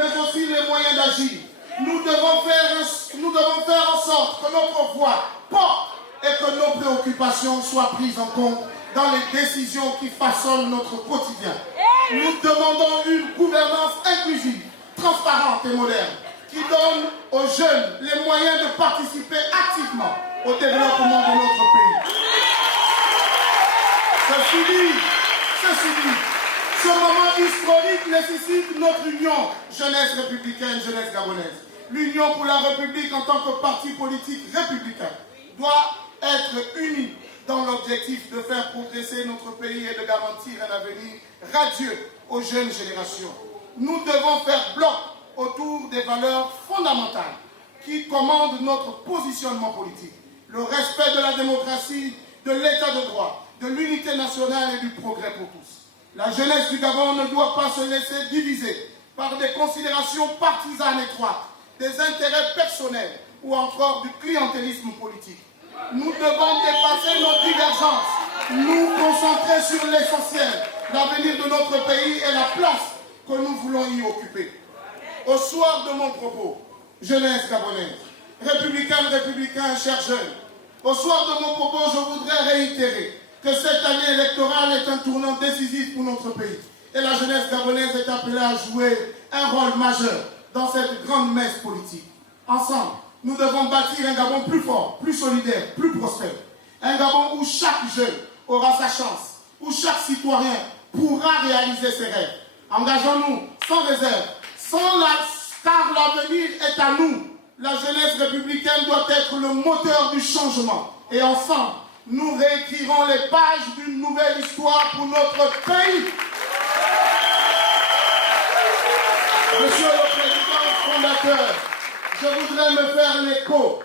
mais aussi les moyens d'agir. Nous devons faire en sorte que notre voix porte et que nos préoccupations soient prises en compte dans les décisions qui façonnent notre quotidien. Nous demandons une gouvernance inclusive, transparente et moderne, qui donne aux jeunes les moyens de participer activement au développement de notre pays. Ceci dit, ce moment historique nécessite notre union, jeunesse républicaine, jeunesse gabonaise. L'union pour la République en tant que parti politique républicain doit être unie dans l'objectif de faire progresser notre pays et de garantir un avenir radieux aux jeunes générations. Nous devons faire bloc autour des valeurs fondamentales qui commandent notre positionnement politique. Le respect de la démocratie, de l'état de droit, de l'unité nationale et du progrès pour tous. La jeunesse du Gabon ne doit pas se laisser diviser par des considérations partisanes étroites, des intérêts personnels ou encore du clientélisme politique. Nous devons dépasser nos divergences, nous concentrer sur l'essentiel, l'avenir de notre pays et la place que nous voulons y occuper. Au soir de mon propos, jeunesse gabonaise, républicains, chers jeunes, au soir de mon propos, je voudrais réitérer que cette année électorale est un tournant décisif pour notre pays. Et la jeunesse gabonaise est appelée à jouer un rôle majeur dans cette grande messe politique. Ensemble, nous devons bâtir un Gabon plus fort, plus solidaire, plus prospère. Un Gabon où chaque jeune aura sa chance, où chaque citoyen pourra réaliser ses rêves. Engageons-nous sans réserve, car l'avenir est à nous. La jeunesse républicaine doit être le moteur du changement. Et ensemble, nous réécrirons les pages d'une nouvelle histoire pour notre pays. Monsieur le Président fondateur, je voudrais me faire l'écho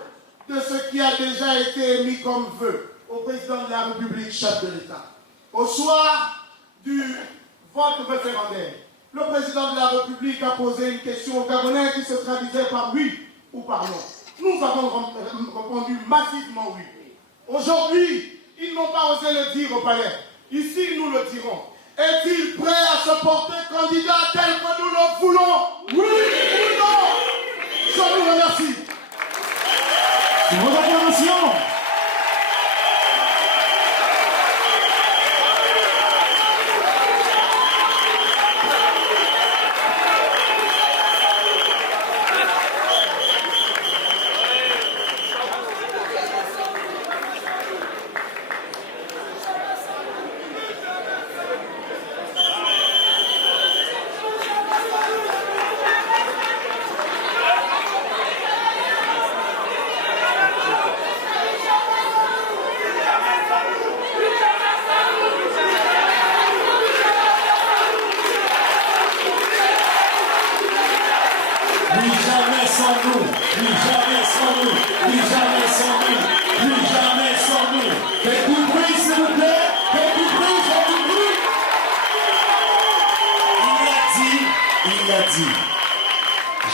de ce qui a déjà été émis comme vœu au Président de la République, chef de l'État. Au soir du vote référendaire, le Président de la République a posé une question aux Gabonais qui se traduisait par oui ou par non. Nous avons répondu massivement oui. Aujourd'hui, ils n'ont pas osé le dire au palais. Ici, nous le dirons. Est-il prêt à se porter candidat tel que nous le voulons? Oui ou non? Je vous remercie. Pour vos acclamations.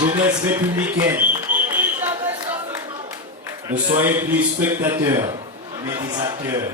Jeunesse républicaine, ne soyez plus spectateurs, mais des acteurs.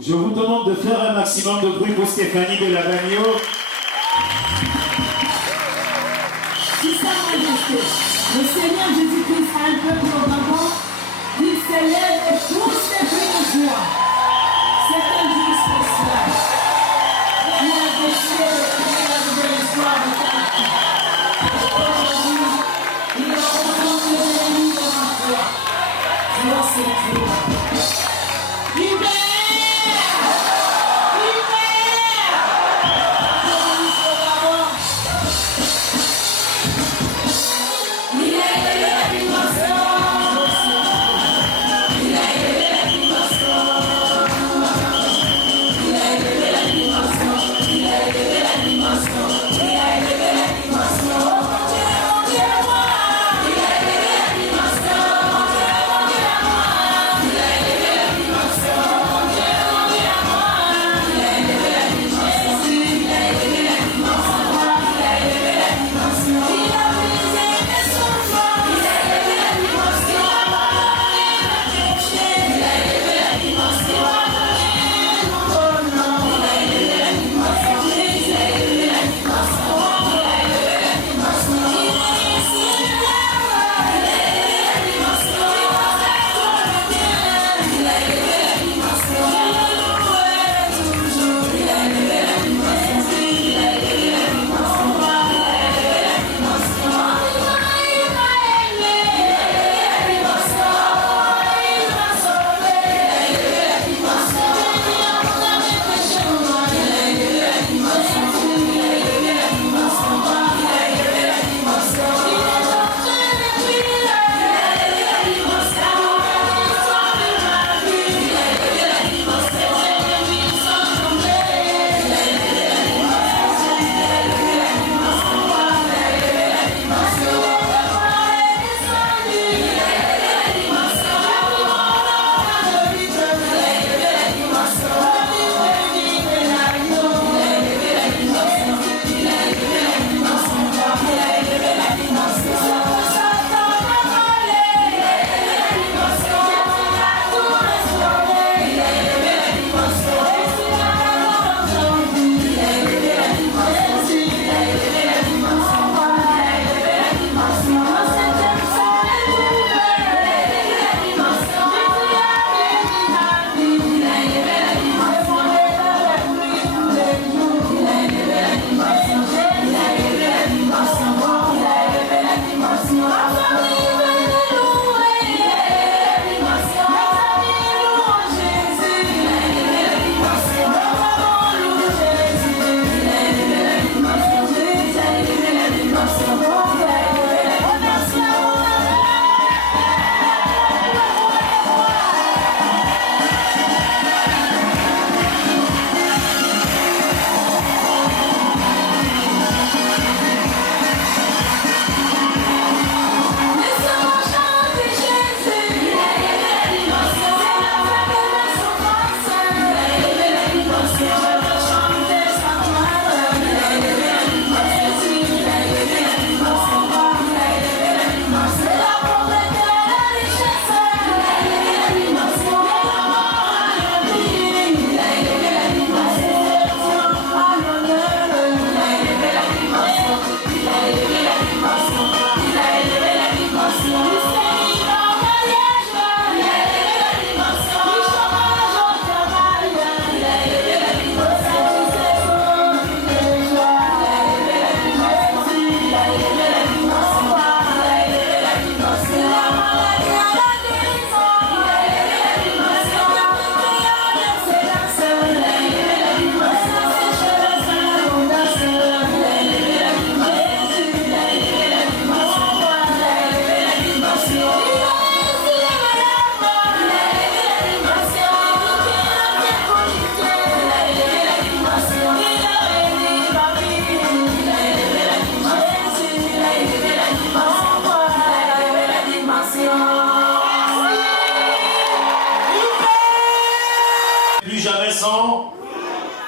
Je vous demande de faire un maximum de bruit pour Stéphanie de la Bagno. Si sa majesté, le Seigneur Jésus-Christ a un peuple au Gabon, il s'élève et tous ses cris de joie. C'est un jour spécial. Il a décidé de créer la nouvelle histoire de ta vie. Aujourd'hui, il a rencontré l'ennemi de ma foi. Gloire c'est Dieu.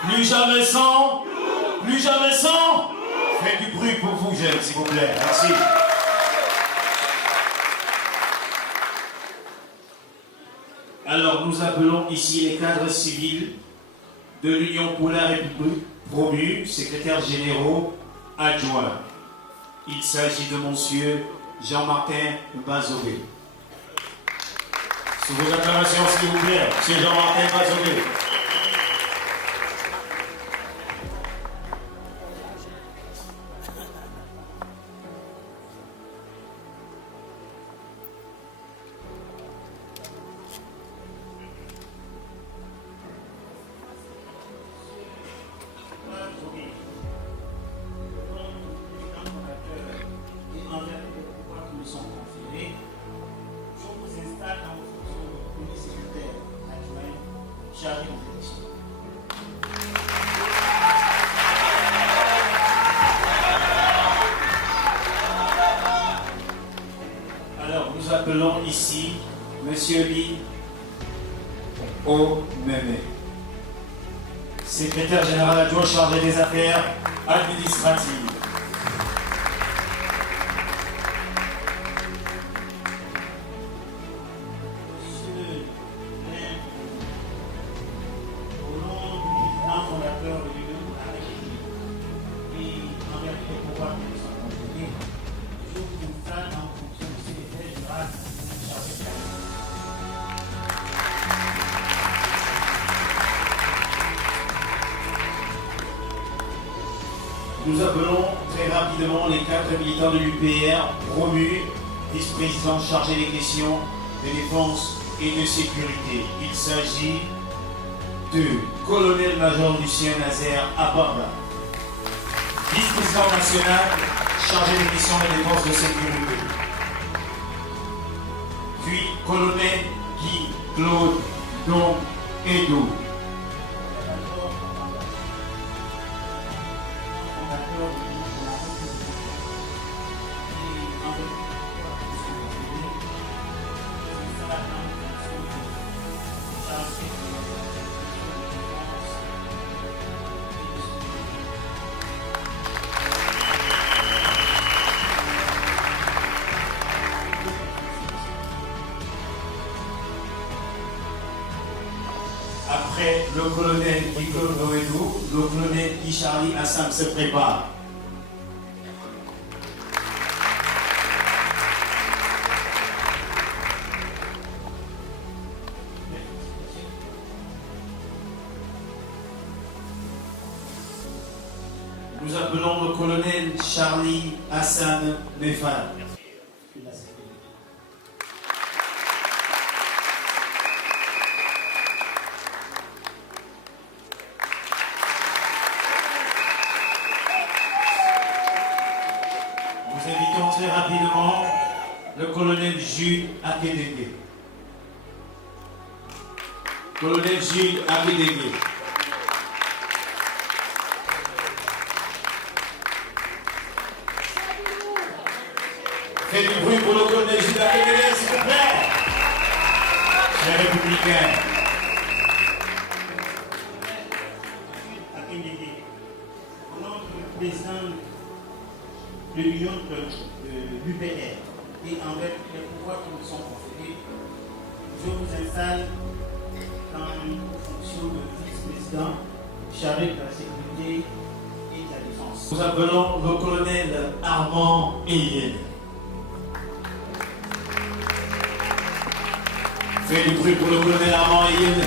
Plus jamais sans. Plus jamais sans. Faites du bruit pour vous, jeunes, s'il vous plaît. Merci. Alors, nous appelons ici les cadres civils de l'Union pour la République promus, secrétaires généraux adjoints. Il s'agit de monsieur Jean-Martin Bazové. Sous vos acclamations, s'il vous plaît, monsieur Jean-Martin Bazové. Alors, nous appelons ici monsieur Lee Omeme, secrétaire général adjoint chargé des affaires administratives. Nous appelons très rapidement les 4 militants de l'UPR promus, vice-président chargé des questions de défense et de sécurité. Il s'agit de colonel-major Lucien Nazaire Abanda, vice-président national chargé des questions de défense et de sécurité. Puis colonel Guy Claude Don Edo, après le colonel Guy-Claude Noédou, le colonel Guy Charlie Assam se prépare. Nous appelons le colonel Charlie Hassan Mefan. Nous invitons très rapidement le colonel Jules Akédégué. Colonel Jules Akédégué. Faites du bruit pour le colonel Jules Akédégué, s'il vous plaît. Les républicains. Au nom du président de l'Union de l'UPR et envers les pouvoirs qui nous sont conférés, je vous installe dans une fonction de vice-président chargé de la sécurité et de la défense. Nous appelons le colonel Armand Eyel. Faites du bruit pour le colonel Armand Eyel.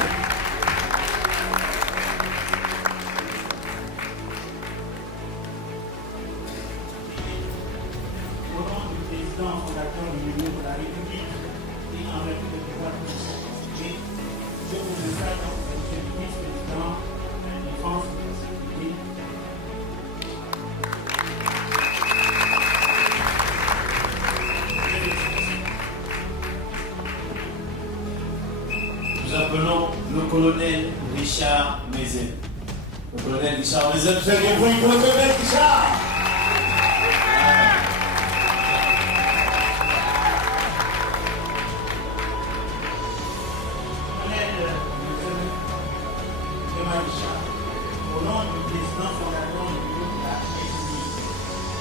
Au nom du président fondateur de l'Union de la République et en vertu des pouvoirs qui nous sont conférés, je vous installe dans une fonction de vice-président de la défense et de la sécurité. Nous appelons le colonel Richard Mézen. Le colonel Richard Mézen, faites du bruit pour le colonel Richard. Au nom du président fondateur de l'Union de la République,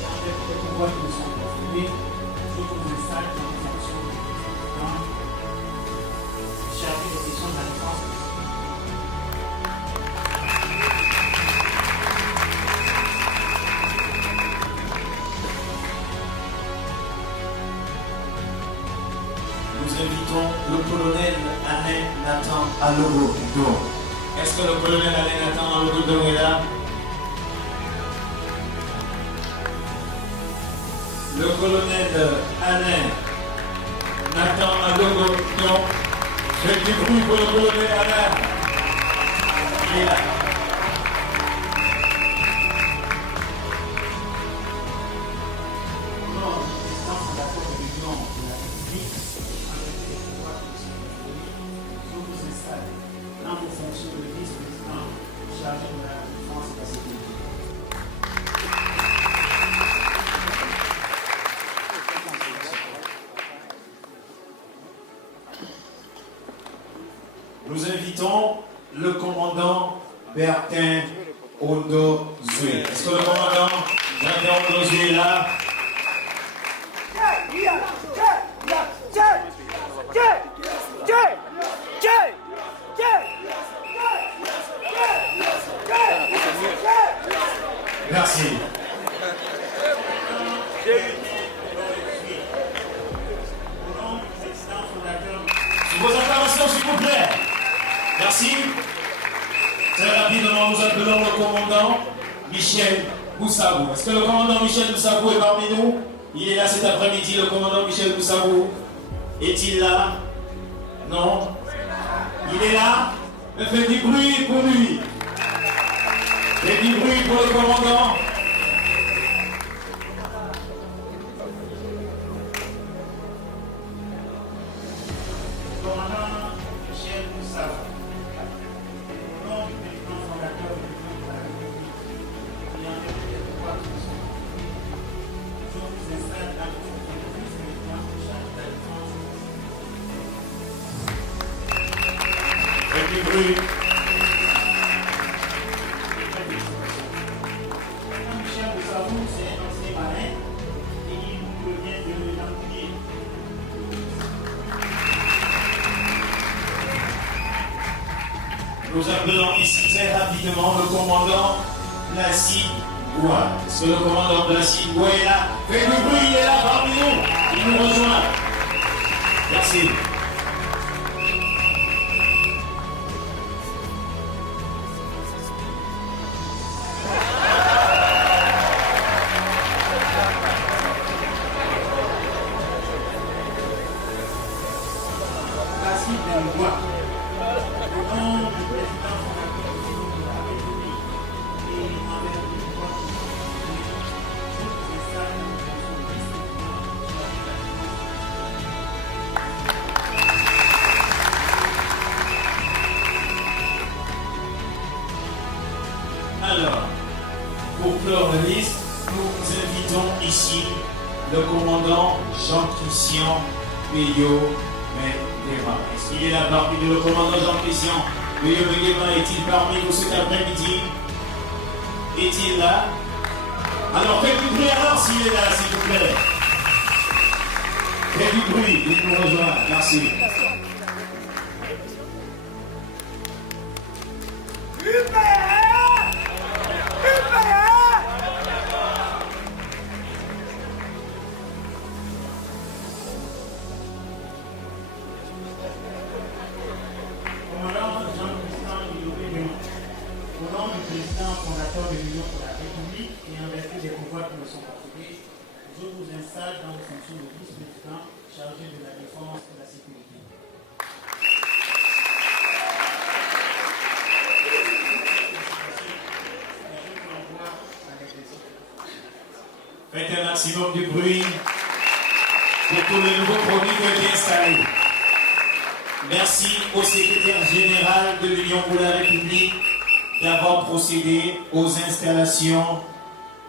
et avec les pouvoirs qui nous sont conférés, je vous installe dans les fonctions de président chargé des questions de la défense. Nous invitons le colonel Alain Nathan Alogo. Est-ce que le colonel Alain Nathan Alogo est là? Le colonel Alain Nathan Alogo. Faites du bruit pour le colonel Alain. Il est là. Dans vos fonctions de vice-président chargé de la défense et de la sécurité. Nous invitons le commandant Bertin Ondo-Zoué. Est-ce que le commandant Bertin Ondo-Zoué est là? Merci. Vos acclamations, s'il vous plaît. Merci. Très rapidement, nous appelons le commandant Michel Boussabou. Est-ce que le commandant Michel Boussabou est parmi nous? Il est là cet après-midi, le commandant Michel Boussabou. Est-il là? Non. Il est là? Mais faites du bruit pour lui. Faites du bruit pour le commandant. Commandant Michel Boussabou, au nom du président fondateur de l'Union de la République et en vertu des pouvoirs qui sont conférés, je vous installe dans le fonction de vice-président chargé de la défense. Faites du bruit. Michel Boussabou, c'est un ancien marin et il nous vient de l'empire. Nous appelons ici très rapidement le commandant Placide Bois. Est-ce que le commandant Placide Bois est là? Faites du bruit, il est là parmi nous. Il nous rejoint. Merci. Placide Bois. Au nom du président fondateur de l'Union de la République et en vertu des pouvoirs qui sont conférés, je vous installe dans le fonction de vice-président chargé de la défense. Alors, pour clore la liste, nous invitons ici le commandant Jean-Christian Peyo-Medema. Est-ce qu'il est là parmi nous? Le commandant Jean-Christian Peyo-Medema est-il parmi nous cet après-midi? Est-il là? Alors faites du bruit alors s'il est là, s'il vous plaît. Faites du bruit, il nous rejoint. Merci. Commandant Jean-Christian Peyo-Medema, au nom du président fondateur de l'Union de la République et en vertu des pouvoirs qui me sont conférés, je vous installe dans les fonctions de vice-président chargé de la défense et de la sécurité. Faites un maximum de bruit pour tous les nouveaux produits qui ont été installés. Merci au secrétaire général de l'Union pour la République d'avoir procédé aux installations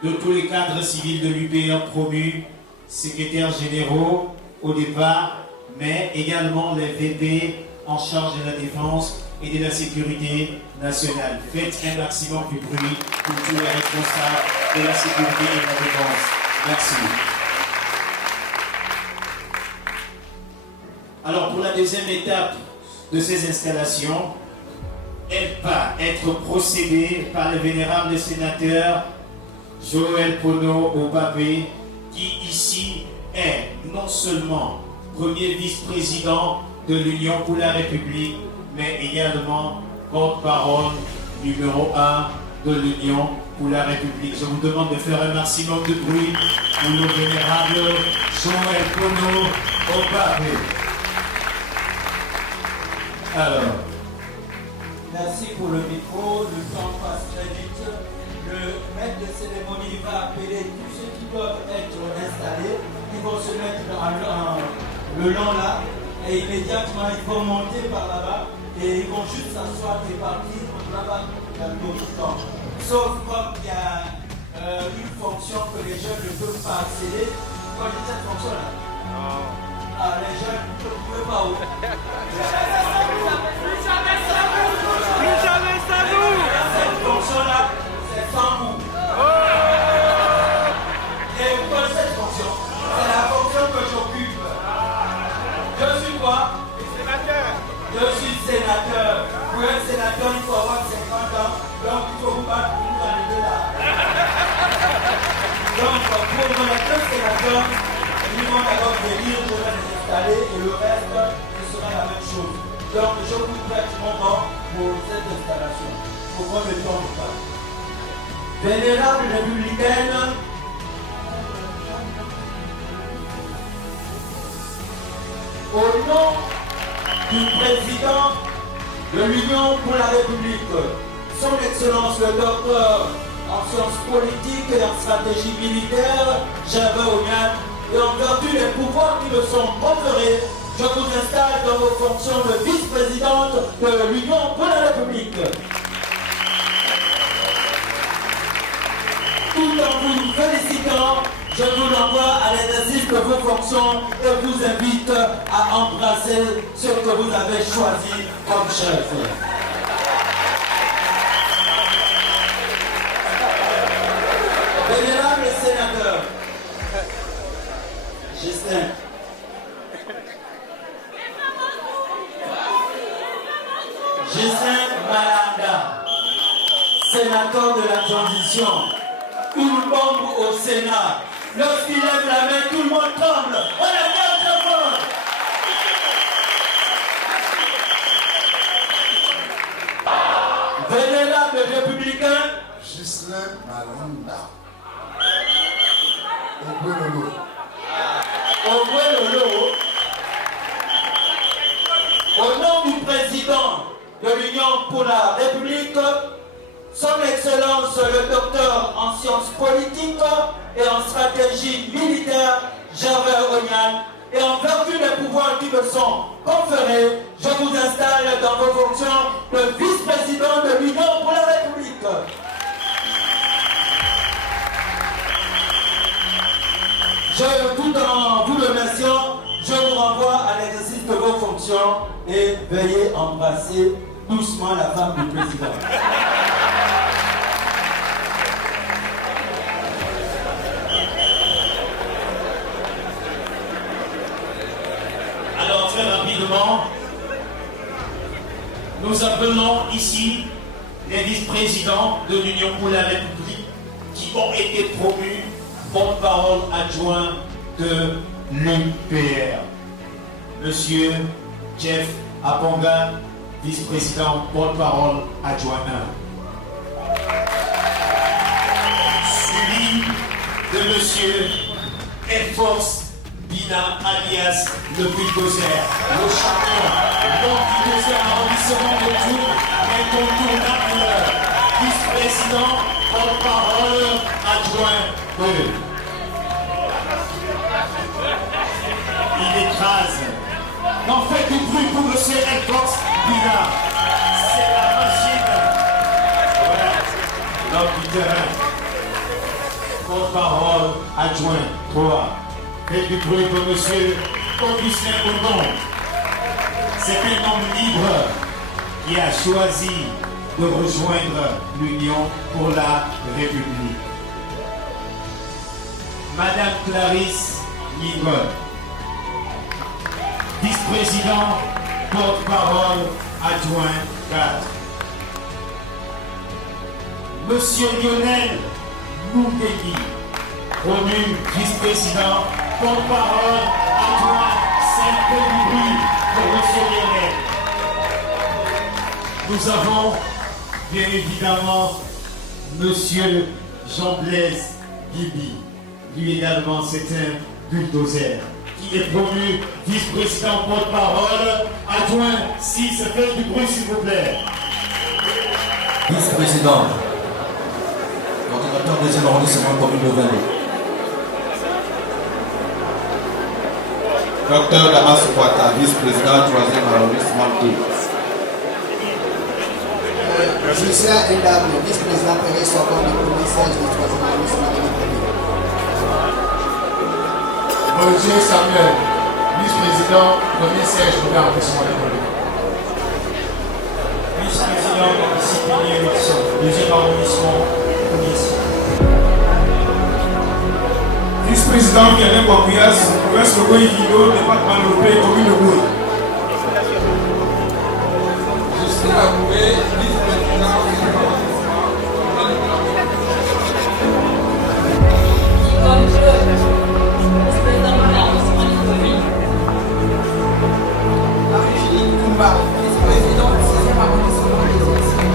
de tous les cadres civils de l'UPR promus, secrétaires généraux au départ, mais également les VP en charge de la défense et de la sécurité nationale. Faites un maximum de bruit pour tous les responsables de la sécurité et de la défense. Merci. Alors pour la deuxième étape de ces installations, elle va être procédée par le vénérable sénateur Joël Pono Obabé, qui ici est non seulement premier vice-président de l'Union pour la République, mais également porte-parole numéro 1 de l'Union pour la République. Je vous demande de faire un maximum de bruit pour le vénérable Joël Pono Obabé. Alors, merci pour le micro, le temps passe très vite. Le maître de cérémonie va appeler tous ceux qui doivent être installés. Ils vont se mettre le long là et immédiatement ils vont monter par là-bas et ils vont juste s'asseoir et partir là-bas dans d'autres temps. Sauf comme il y a une fonction que les jeunes ne peuvent pas accéder. Quand je dis cette fonction-là, les jeunes ne peuvent pas. Plus jamais ça nous. Cette fonction-là, c'est sans vous. Et vous connaissez cette fonction? C'est la fonction que j'occupe. Je suis quoi? Sénateur. Je suis sénateur. Pour être sénateur, il faut avoir 50 ans. Donc il faut vous battre pour nous enlever là. Donc pour être sénateur, ils vont d'abord venir, je vais les installer et le reste, ce sera la même chose. Donc je vous prête mon banc pour cette installation. Pour prendre le temps ou pas. Vénérable républicaine, au nom du président de l'Union pour la République, son Excellence le docteur en sciences politiques et en stratégie militaire, Gervais Ognan, et en vertu des pouvoirs qui me sont conférés, je vous installe dans vos fonctions de vice-présidente de l'Union pour la République. Tout en vous félicitant, je vous envoie à l'exercice de vos fonctions et vous invite à embrasser ce que vous avez choisi comme chef. Vénérable sénateur, Justin. Justin Malanda, sénateur de la transition. Une bombe au Sénat. Lorsqu'il lève la main, tout le monde tremble. On la garde très fort. Vénérable républicain, Ghislain Malanda. Ogwelolo. Ogwelolo, au nom du président de l'Union pour la République, Son Excellence le docteur en sciences politiques et en stratégie militaire, Gervais Ognan, et en vertu des pouvoirs qui me sont conférés, je vous installe dans vos fonctions de vice-président de l'Union pour la République. Tout en vous remerciant, je vous renvoie à l'exercice de vos fonctions et veuillez embrasser doucement la femme du président. Alors très rapidement, nous appelons ici les vice-présidents de l'Union pour la République qui ont été promus porte-parole adjoint de l'UPR. Monsieur Jeff Aponga, vice-président porte-parole adjoint 1. Suivi de monsieur Air Force Bina alias le bulldozer, le champion, l'homme bulldozer arrondissement de Tours, incontournable, vice-président, porte-parole, adjoint 2. Il écrase. Non, faites du bruit pour monsieur Air Force Bina. C'est la machine. Voilà, l'homme du terrain. Porte-parole, adjoint 3. Faites du bruit pour monsieur Augustin Audon. C'est un homme libre, qui a choisi de rejoindre l'Union pour la République. Madame Clarisse Lingon, vice-président, porte-parole, adjoint 4. Monsieur Lionel Moukegui, promu vice-président, porte-parole, adjoint 5 du bruit pour Monsieur Lionel. Nous avons bien évidemment Monsieur Jean-Blaise Gibi. Lui également, c'est un bulldozer qui est promu vice-président porte-parole, adjoint 6. Faites du bruit s'il vous plaît. Vice-président, coordinateur deuxième arrondissement commune de Vallée. Docteur Damas Ouata, vice-président troisième arrondissement 2. Jussia Endable, vice-président Pérez Sorbonne du premier siège du troisième arrondissement de l'Italie. Olivier Samuel, vice-président, premier siège de l'arrondissement de l'Italie. Vice-président disciplinaire élection, deuxième arrondissement, premier siège. Vice-président Vianney Kwakouyas, province de Goï-Guido, département de Lopé, commune de Goï. Justin Aboubé, vice-président Marie-Philippe Koumba, vice-président du 6e arrondissement des Anciens.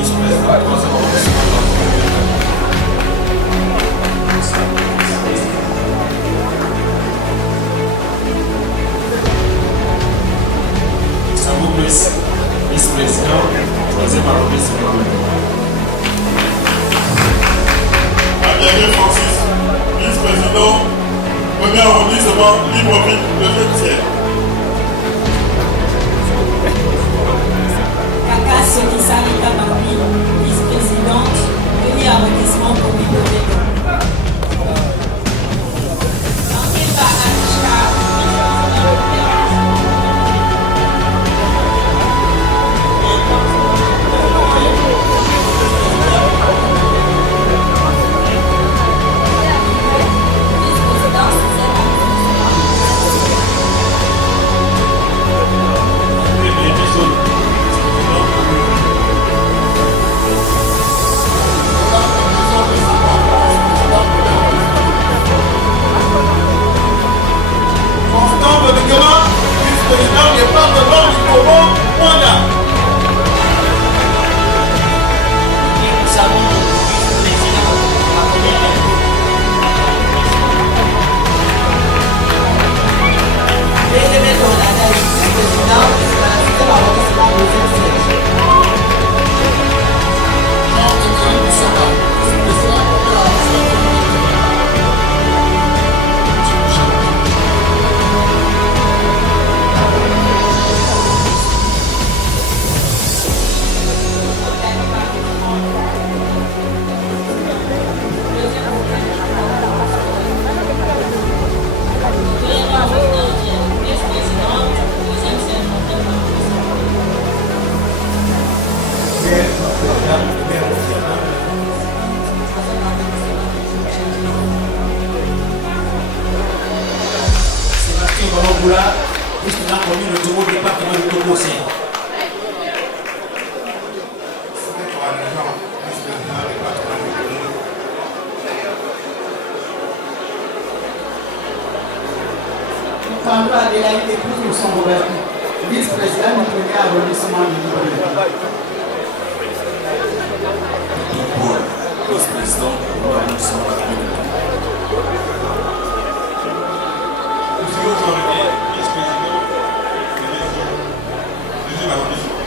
Vice-président troisième arrondissement. vice-président troisième arrondissement. Adrien Francis, vice-président, premier arrondissement, Libreville, deuxième siège. Kaka Sonisani Kamambi, vice-présidente, premier arrondissement commune de Vélo. Antiba Anishka, Vice-président département du Congo, Rwanda. Sébastien Baloboula, vice-président commune de Togo, département de Togo. Tandro Adélaïde épouse de son Robert, vice-président du premier arrondissement de l'Italie. Vice-président du arrondissement de l'Italie. Vice-président, deuxième arrondissement.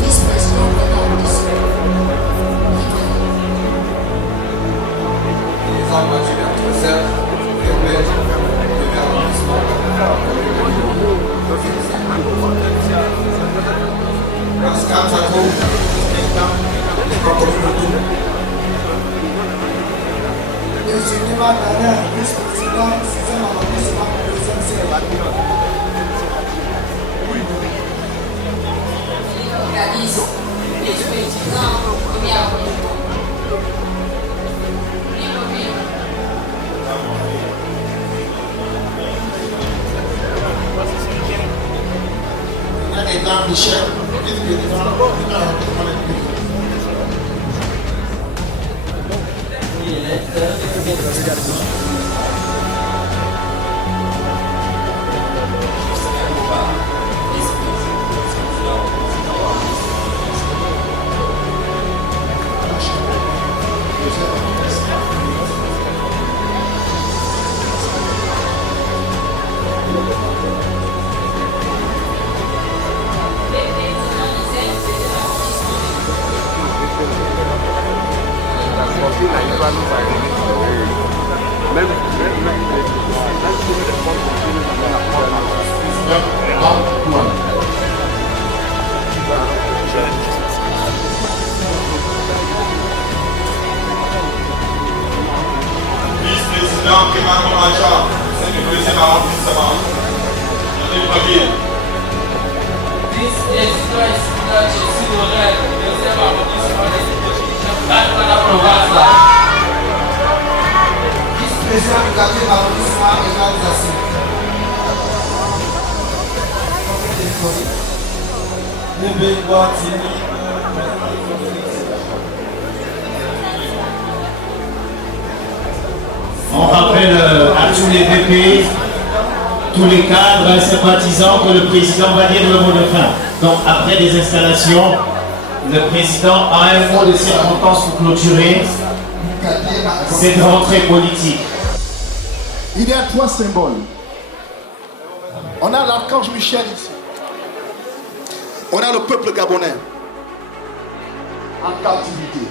Vice-président de l'arrondissement. frère, vice-président, 6e arrondissement, 2e siège. Organise vice-président, 1er arrondissement. État Michel, vice-président, Vice-président Emmanuel Macha, c'est le deuxième arrondissement. Vice-président Ismaël Jessie Morel, deuxième arrondissement des dans la province. Vice-président du 4e arrondissement, Edouard Zassi. On rappelle à tous les VP, tous les cadres et sympathisants que le président va dire le mot de fin. Donc après des installations, le président a un mot de circonstance pour clôturer cette rentrée politique. Il y a 3 symboles. On a l'archange Michel ici. On a le peuple gabonais en captivité.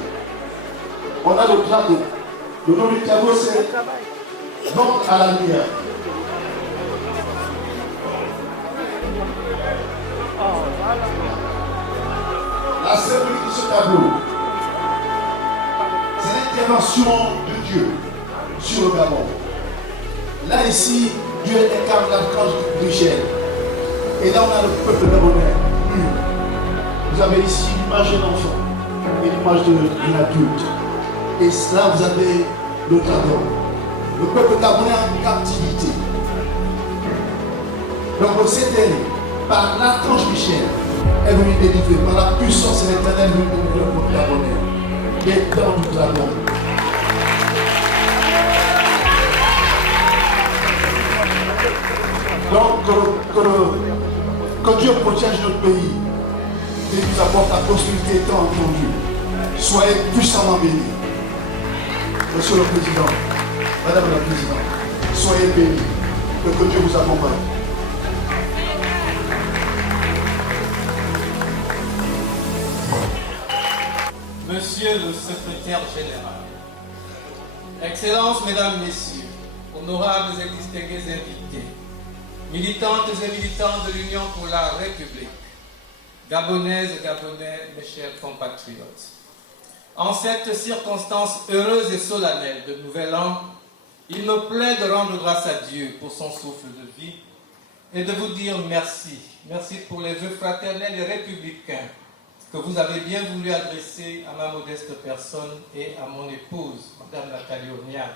On a le drapeau. Le nom du tableau, c'est l'ordre à la lumière. La symbolique de ce tableau, c'est l'intervention de Dieu sur le Gabon. Là, ici, Dieu incarne l'archange Michel. Et là, on a le peuple gabonais. Vous avez ici l'image d'un enfant et l'image d'un adulte. Et là, vous avez le dragon. Le peuple gabonais en captivité. Donc, c'était par l'archange Michel est venu délivrer, par la puissance de l'Éternel est venu délivrer le peuple gabonais. Des dents du dragon. Donc, que Dieu protège notre pays et nous apporte la prospérité tant entendue. Soyez puissamment bénis. Monsieur le Président, Madame la Présidente, soyez bénis. Que Dieu vous accompagne. Monsieur le secrétaire général, Excellences, Mesdames, Messieurs, honorables et distingués invités, militantes et militants de l'Union pour la République, Gabonaises et Gabonais, mes chers compatriotes, en cette circonstance heureuse et solennelle de Nouvel An, il me plaît de rendre grâce à Dieu pour son souffle de vie et de vous dire merci. Merci pour les vœux fraternels et républicains que vous avez bien voulu adresser à ma modeste personne et à mon épouse, Madame Nathalie Ornian.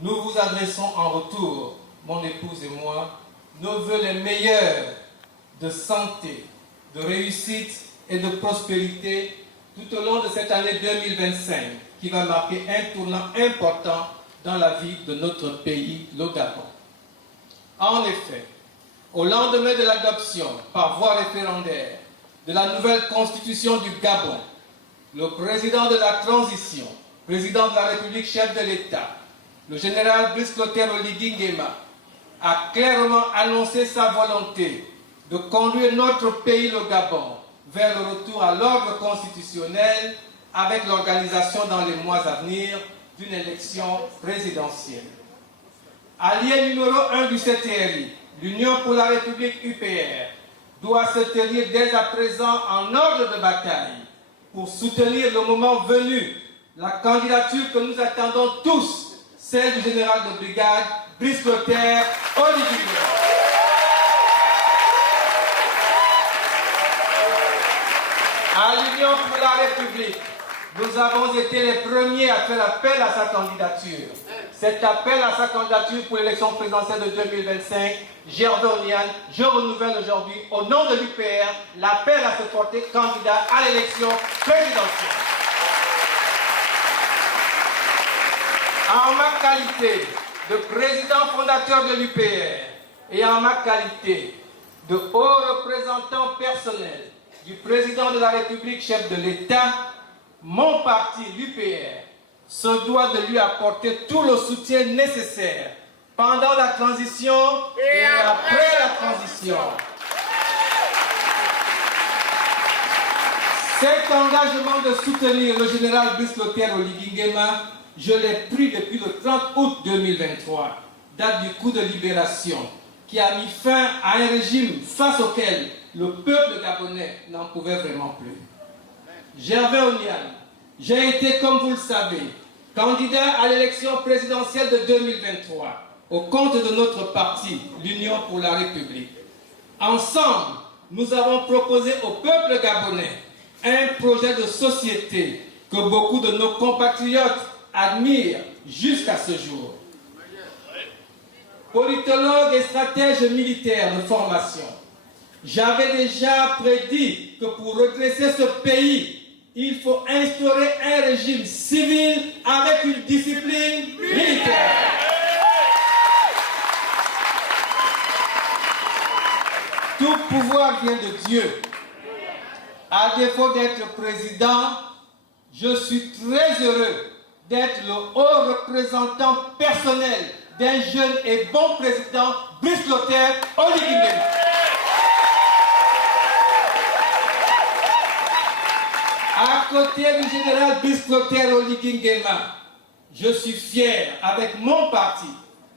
Nous vous adressons en retour, mon épouse et moi, nos vœux les meilleurs de santé, de réussite et de prospérité tout au long de cette année 2025 qui va marquer un tournant important dans la vie de notre pays, le Gabon. En effet, au lendemain de l'adoption par voie référendaire de la nouvelle constitution du Gabon, le président de la transition, président de la République, chef de l'État, le général Brice Clotaire Oligui Nguema, a clairement annoncé sa volonté de conduire notre pays, le Gabon, vers le retour à l'ordre constitutionnel avec l'organisation dans les mois à venir d'une élection présidentielle. Allié numéro 1 du CTRI, l'Union pour la République UPR, doit se tenir dès à présent en ordre de bataille pour soutenir le moment venu la candidature que nous attendons tous, celle du général de brigade Brice Clotaire Oligui Nguema. À l'Union pour la République, nous avons été les premiers à faire appel à sa candidature. Cet appel à sa candidature pour l'élection présidentielle de 2025, Gervais Oniane, je renouvelle aujourd'hui, au nom de l'UPR, l'appel à se porter candidat à l'élection présidentielle. En ma qualité de président fondateur de l'UPR et en ma qualité de haut représentant personnel du président de la République, chef de l'État, mon parti, l'UPR, se doit de lui apporter tout le soutien nécessaire pendant la transition et après la transition. Cet engagement de soutenir le général Brice Clotaire Oligui Nguema, je l'ai pris depuis le 30 août 2023, date du coup de libération, qui a mis fin à un régime face auquel le peuple gabonais n'en pouvait vraiment plus. Gervais Oniane, j'ai été, comme vous le savez, candidat à l'élection présidentielle de 2023 au compte de notre parti, l'Union pour la République. Ensemble, nous avons proposé au peuple gabonais un projet de société que beaucoup de nos compatriotes admirent jusqu'à ce jour. Politologue et stratège militaire de formation, j'avais déjà prédit que pour redresser ce pays, il faut instaurer un régime civil avec une discipline militaire. Tout pouvoir vient de Dieu. À défaut d'être président, je suis très heureux d'être le haut représentant personnel d'un jeune et bon président, Brice Clotaire Oligui Nguema. À côté du général Brice Clotaire Oligui Nguema, je suis fier, avec mon parti,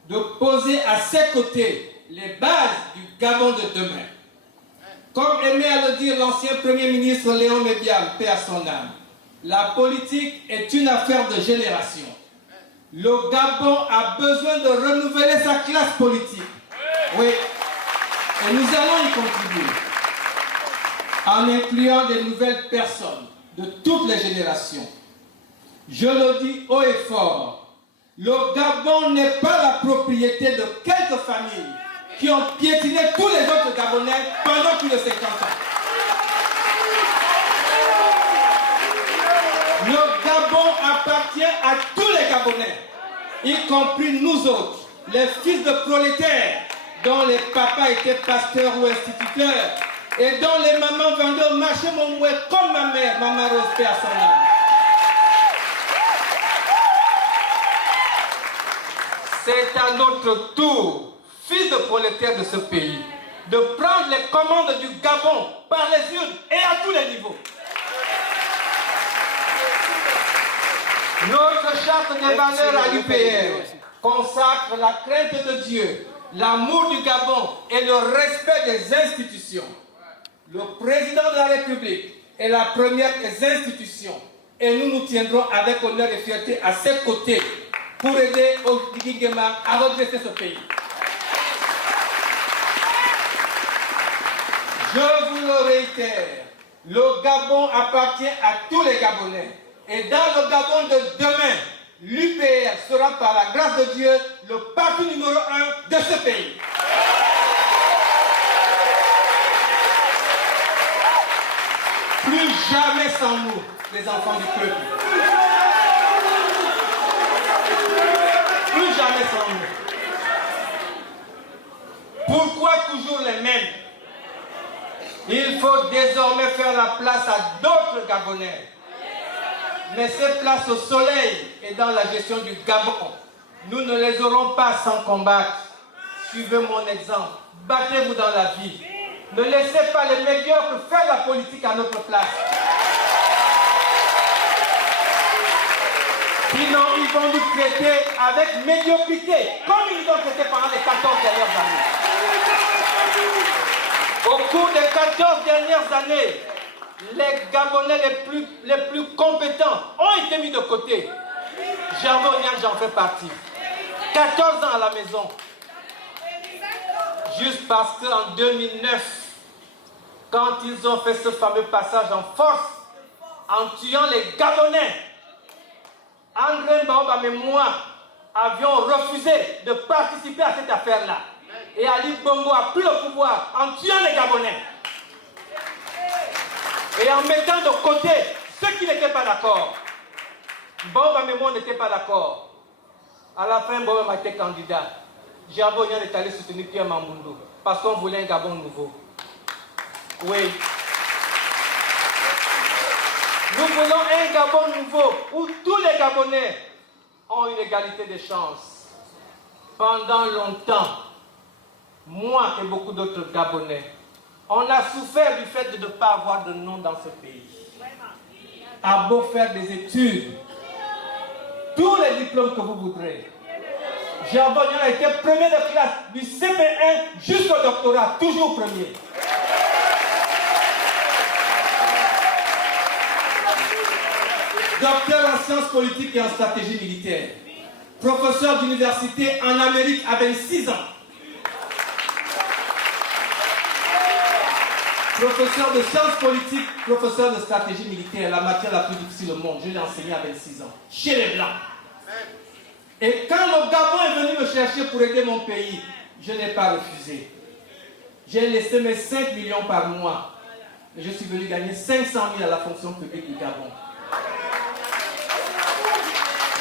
de poser à ses côtés les bases du Gabon de demain. Comme aimait à le dire l'ancien Premier ministre Léon Mébiam, paix à son âme, la politique est une affaire de génération. Le Gabon a besoin de renouveler sa classe politique. Oui, et nous allons y contribuer en incluant de nouvelles personnes de toutes les générations. Je le dis haut et fort, le Gabon n'est pas la propriété de quelques familles qui ont piétiné tous les autres Gabonais pendant plus de 50 ans. Le Gabon appartient à tous les Gabonais, y compris nous autres, les fils de prolétaires, dont les papas étaient pasteurs ou instituteurs, et dont les mamans vendaient au marché mon mouet comme ma mère, Maman Rose, paix à son âme. C'est à notre tour, fils de prolétaires de ce pays, de prendre les commandes du Gabon par les urnes et à tous les niveaux. Notre charte des valeurs à l'UPR consacre la crainte de Dieu, l'amour du Gabon et le respect des institutions. Le président de la République est la première des institutions et nous nous tiendrons avec honneur et fierté à ses côtés pour aider Oligui Nguema à redresser ce pays. Je vous le réitère, le Gabon appartient à tous les Gabonais. Et dans le Gabon de demain, l'UPR sera par la grâce de Dieu le parti numéro 1 de ce pays. Plus jamais sans nous, les enfants du peuple. Plus jamais sans nous. Pourquoi toujours les mêmes? Il faut désormais faire la place à d'autres Gabonais. Mais ces places au soleil et dans la gestion du Gabon, nous ne les aurons pas sans combattre. Suivez mon exemple. Battez-vous dans la vie. Ne laissez pas les médiocres faire la politique à notre place. Sinon, ils vont nous traiter avec médiocrité, comme ils nous ont traité pendant les 14 dernières années. Au cours des 14 dernières années, les Gabonais les plus compétents ont été mis de côté. Gervais Oniane, j'en fais partie. 14 ans à la maison. Juste parce qu'en 2009, quand ils ont fait ce fameux passage en force, en tuant les Gabonais, André Mbaobam et moi avions refusé de participer à cette affaire-là. Et Ali Bongo a pris le pouvoir en tuant les Gabonais. Et en mettant de côté ceux qui n'étaient pas d'accord. Mbaobam et moi n'étaient pas d'accord. À la fin, Mbaobam a été candidat. Gervais Onyan est allé soutenir Pierre Mamboundou parce qu'on voulait un Gabon nouveau. Oui. Nous voulons un Gabon nouveau où tous les Gabonais ont une égalité de chances. Pendant longtemps, moi et beaucoup d'autres Gabonais, on a souffert du fait de ne pas avoir de nom dans ce pays. À beau faire des études, tous les diplômes que vous voudrez. Gervais Onyan a été premier de classe du CP1 jusqu'au doctorat, toujours premier. Docteur en sciences politiques et en stratégie militaire. Professeur d'université en Amérique à 26 ans. Professeur de sciences politiques, professeur de stratégie militaire, la matière la plus difficile au monde. Je l'ai enseigné à 26 ans, chez les Blancs. Et quand le Gabon est venu me chercher pour aider mon pays, je n'ai pas refusé. J'ai laissé mes 5 millions par mois. Et je suis venu gagner 500 000 à la fonction publique du Gabon.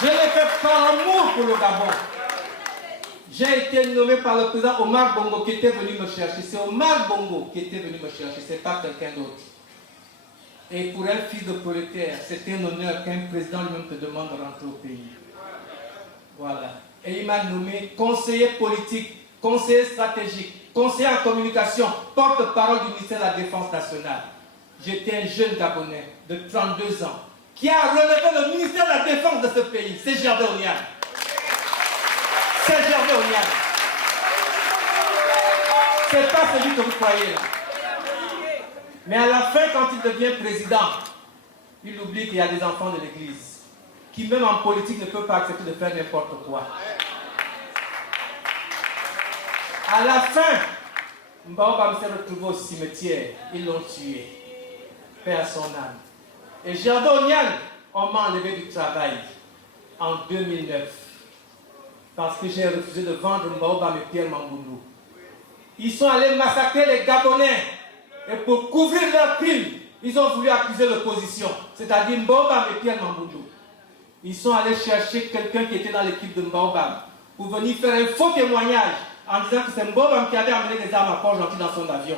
Je l'ai fait par amour pour le Gabon. J'ai été nommé par le président Omar Bongo qui était venu me chercher. C'est Omar Bongo qui était venu me chercher, ce n'est pas quelqu'un d'autre. Et pour un fils de prolétaire, c'est un honneur qu'un président lui-même te demande de rentrer au pays. Voilà. Et il m'a nommé conseiller politique, conseiller stratégique, conseiller en communication, porte-parole du ministère de la Défense nationale. J'étais un jeune Gabonais de 32 ans qui a relevé le ministère de la Défense de ce pays. C'est Gervais Onyan. C'est Gervais Onyan. C'est pas celui que vous croyez là. Mais à la fin, quand il devient président, il oublie qu'il y a des enfants de l'église qui même en politique ne peuvent pas accepter de faire n'importe quoi. À la fin, Mbaobam s'est retrouvé au cimetière. Ils l'ont tué. Paix à son âme. Et Gervais Onyan, on m'a enlevé du travail en 2009 parce que j'ai refusé de vendre Mbaobam et Pierre Mamboundou. Ils sont allés massacrer les Gabonais et pour couvrir leurs crimes, ils ont voulu accuser l'opposition, c'est-à-dire Mbaobam et Pierre Mamboundou. Ils sont allés chercher quelqu'un qui était dans l'équipe de Mbaobam pour venir faire un faux témoignage en disant que c'est Mbaobam qui avait amené des armes à Port-Gentil dans son avion.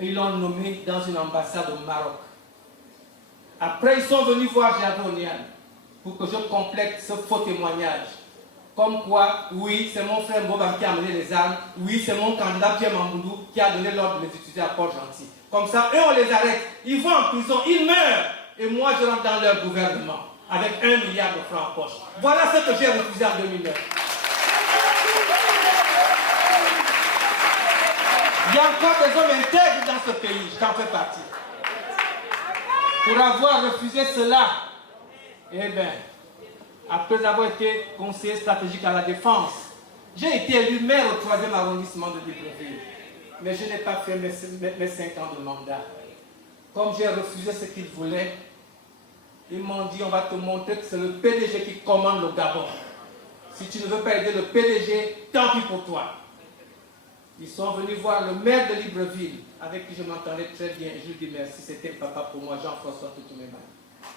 Et ils l'ont nommé dans une ambassade au Maroc. Après, ils sont venus voir Gervais Onyan pour que je complète ce faux témoignage. Comme quoi, oui, c'est mon frère Mbaobam qui a amené les armes. Oui, c'est mon candidat Pierre Mamboundou qui a donné l'ordre de les utiliser à Port-Gentil. Comme ça, eux, on les arrête. Ils vont en prison, ils meurent. Et moi, je rentre dans leur gouvernement avec 1 milliard de francs en poche. Voilà ce que j'ai refusé en 2009. Il y a encore des hommes intègres dans ce pays, j'en fais partie. Pour avoir refusé cela, eh bien, après avoir été conseiller stratégique à la défense, j'ai été élu maire au 3e arrondissement de Libreville. Mais je n'ai pas fait mes 5 ans de mandat. Comme j'ai refusé ce qu'ils voulaient, ils m'ont dit on va te montrer que c'est le PDG qui commande le Gabon. Si tu ne veux pas aider le PDG, tant pis pour toi. Ils sont venus voir le maire de Libreville, avec qui je m'entendais très bien, et je lui dis merci, c'était papa pour moi, Jean-François Toutou-Méman.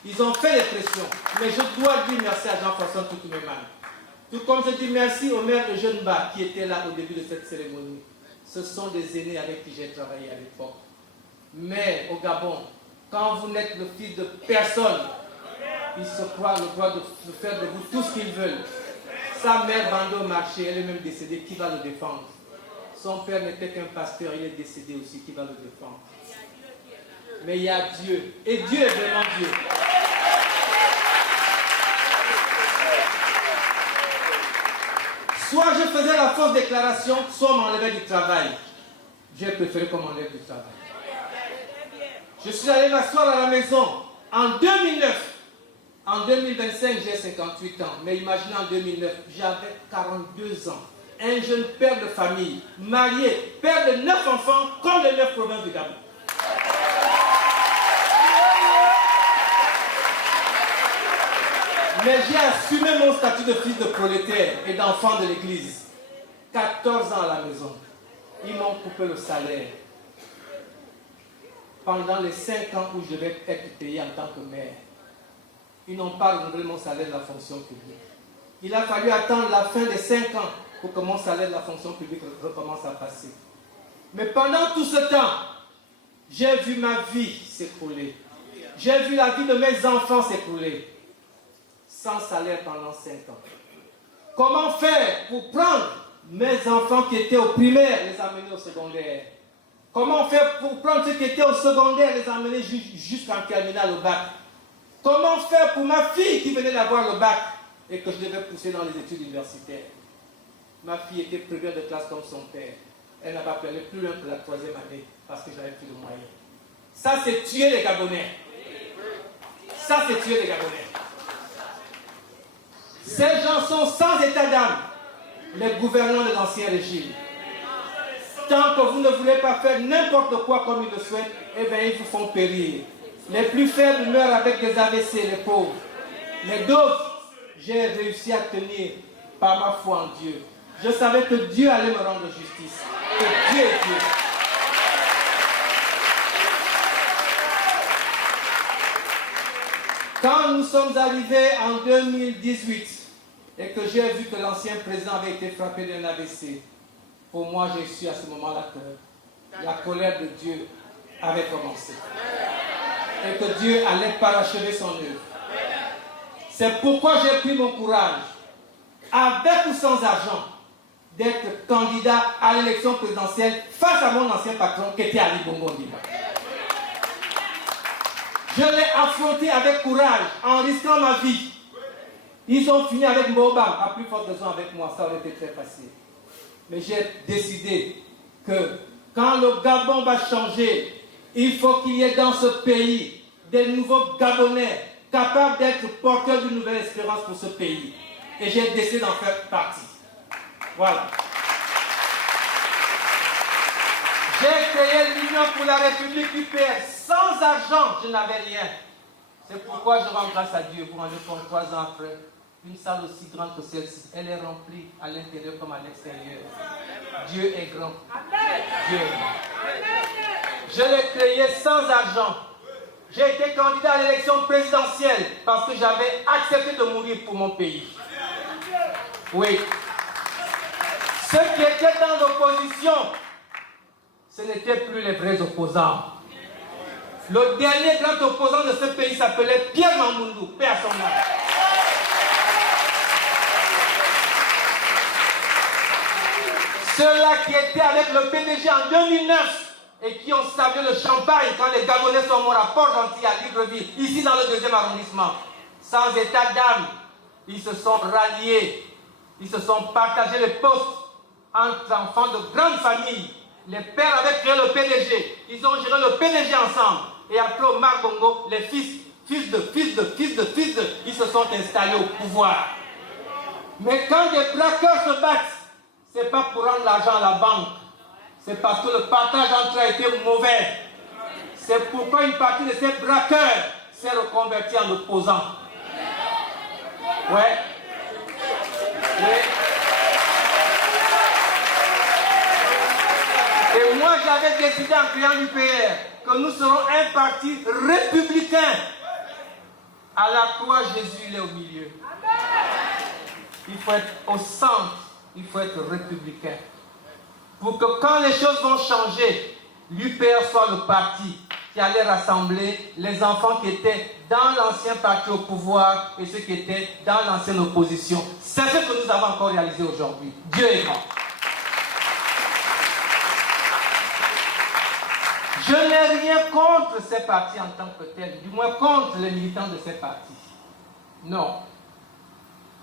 Ils ont fait les pressions, mais je dois dire merci à Jean-François Toutou-Méman. Tout comme je dis merci au maire de Jeune-Bas qui était là au début de cette cérémonie. Ce sont des aînés avec qui j'ai travaillé à l'époque. Mais au Gabon, quand vous n'êtes le fils de personne, ils se croient le droit de faire de vous tout ce qu'ils veulent. Sa mère vendait au marché, elle est même décédée, qui va le défendre? Son père n'était qu'un pasteur, il est décédé aussi, qui va le défendre? Mais il y a Dieu, et Dieu est vraiment Dieu. Soit je faisais la fausse déclaration, soit on m'enlevait du travail. J'ai préféré qu'on m'enlève du travail. Je suis allé m'asseoir à la maison en 2009 En 2025, j'ai 58 ans, mais imaginez en 2009, j'avais 42 ans. Un jeune père de famille, marié, père de 9 enfants, comme les 9 provinces du Gabon. Mais j'ai assumé mon statut de fils de prolétaire et d'enfant de l'église. 14 ans à la maison. Ils m'ont coupé le salaire. Pendant les 5 ans où je vais être payé en tant que maire, ils n'ont pas renouvelé mon salaire de la fonction publique. Il a fallu attendre la fin des 5 ans pour que mon salaire de la fonction publique recommence à passer. Mais pendant tout ce temps, j'ai vu ma vie s'écrouler. J'ai vu la vie de mes enfants s'écrouler. Sans salaire pendant 5 ans. Comment faire pour prendre mes enfants qui étaient au primaire, les amener au secondaire? Comment faire pour prendre ceux qui étaient au secondaire, les amener jusqu'en terminale au bac? Comment faire pour ma fille qui venait d'avoir le bac et que je devais pousser dans les études universitaires? Ma fille était première de classe comme son père. Elle n'a pas pu aller plus loin que la 3e année parce que j'avais plus de moyens. Ça, c'est tuer les Gabonais. Ça, c'est tuer les Gabonais. Ces gens sont sans état d'âme, les gouvernants de l'ancien régime. Tant que vous ne voulez pas faire n'importe quoi comme ils le souhaitent, eh bien, ils vous font périr. Les plus faibles meurent avec des AVC, les pauvres. Mais d'autres, j'ai réussi à tenir par ma foi en Dieu. Je savais que Dieu allait me rendre justice. Que Dieu est Dieu. Quand nous sommes arrivés en 2018 et que j'ai vu que l'ancien président avait été frappé d'un AVC, pour moi j'ai su à ce moment-là que la colère de Dieu avait commencé. Et que Dieu allait parachever son œuvre. C'est pourquoi j'ai pris mon courage, avec ou sans argent, d'être candidat à l'élection présidentielle face à mon ancien patron qui était Ali Bongo Ondimba. Je l'ai affronté avec courage, en risquant ma vie. Ils ont fini avec Mbobam, à plus forte raison avec moi, ça aurait été très facile. Mais j'ai décidé que quand le Gabon va changer, il faut qu'il y ait dans ce pays des nouveaux Gabonais capables d'être porteurs d'une nouvelle espérance pour ce pays. Et j'ai décidé d'en faire partie. Voilà. J'ai créé l'Union pour la République UPR. Sans argent, je n'avais rien. C'est pourquoi je rends grâce à Dieu. Vous rendez compte, 3 ans après, une salle aussi grande que celle-ci, elle est remplie à l'intérieur comme à l'extérieur. Dieu est grand. Dieu est grand. Je l'ai créé sans argent. J'ai été candidat à l'élection présidentielle parce que j'avais accepté de mourir pour mon pays. Oui. Ceux qui étaient dans l'opposition, ce n'étaient plus les vrais opposants. Le dernier grand opposant de ce pays s'appelait Pierre Mamundou, paix à son nom. Ceux-là qui étaient avec le PDG en 2009 et qui ont salué le champagne quand les Gabonais sont morts à Port-Gentil, à Libreville, ici dans le 2e arrondissement, sans état d'âme, ils se sont ralliés, ils se sont partagés les postes entre enfants de grandes familles. Les pères avaient créé le PDG, ils ont géré le PDG ensemble. Et après Omar Bongo, les fils de, ils se sont installés au pouvoir. Mais quand des braqueurs se battent, c'est pas pour rendre l'argent à la banque. C'est parce que le partage entre eux a été mauvais. C'est pourquoi une partie de ces braqueurs s'est reconvertie en opposants. Ouais. Et moi, j'avais décidé en créant l'UPR que nous serons un parti républicain. À la croix, Jésus, il est au milieu. Il faut être au centre. Il faut être républicain. Pour que quand les choses vont changer, l'UPR soit le parti qui allait rassembler les enfants qui étaient dans l'ancien parti au pouvoir et ceux qui étaient dans l'ancienne opposition. C'est ce que nous avons encore réalisé aujourd'hui. Dieu est grand. Je n'ai rien contre ces partis en tant que tels, du moins contre les militants de ces partis. Non.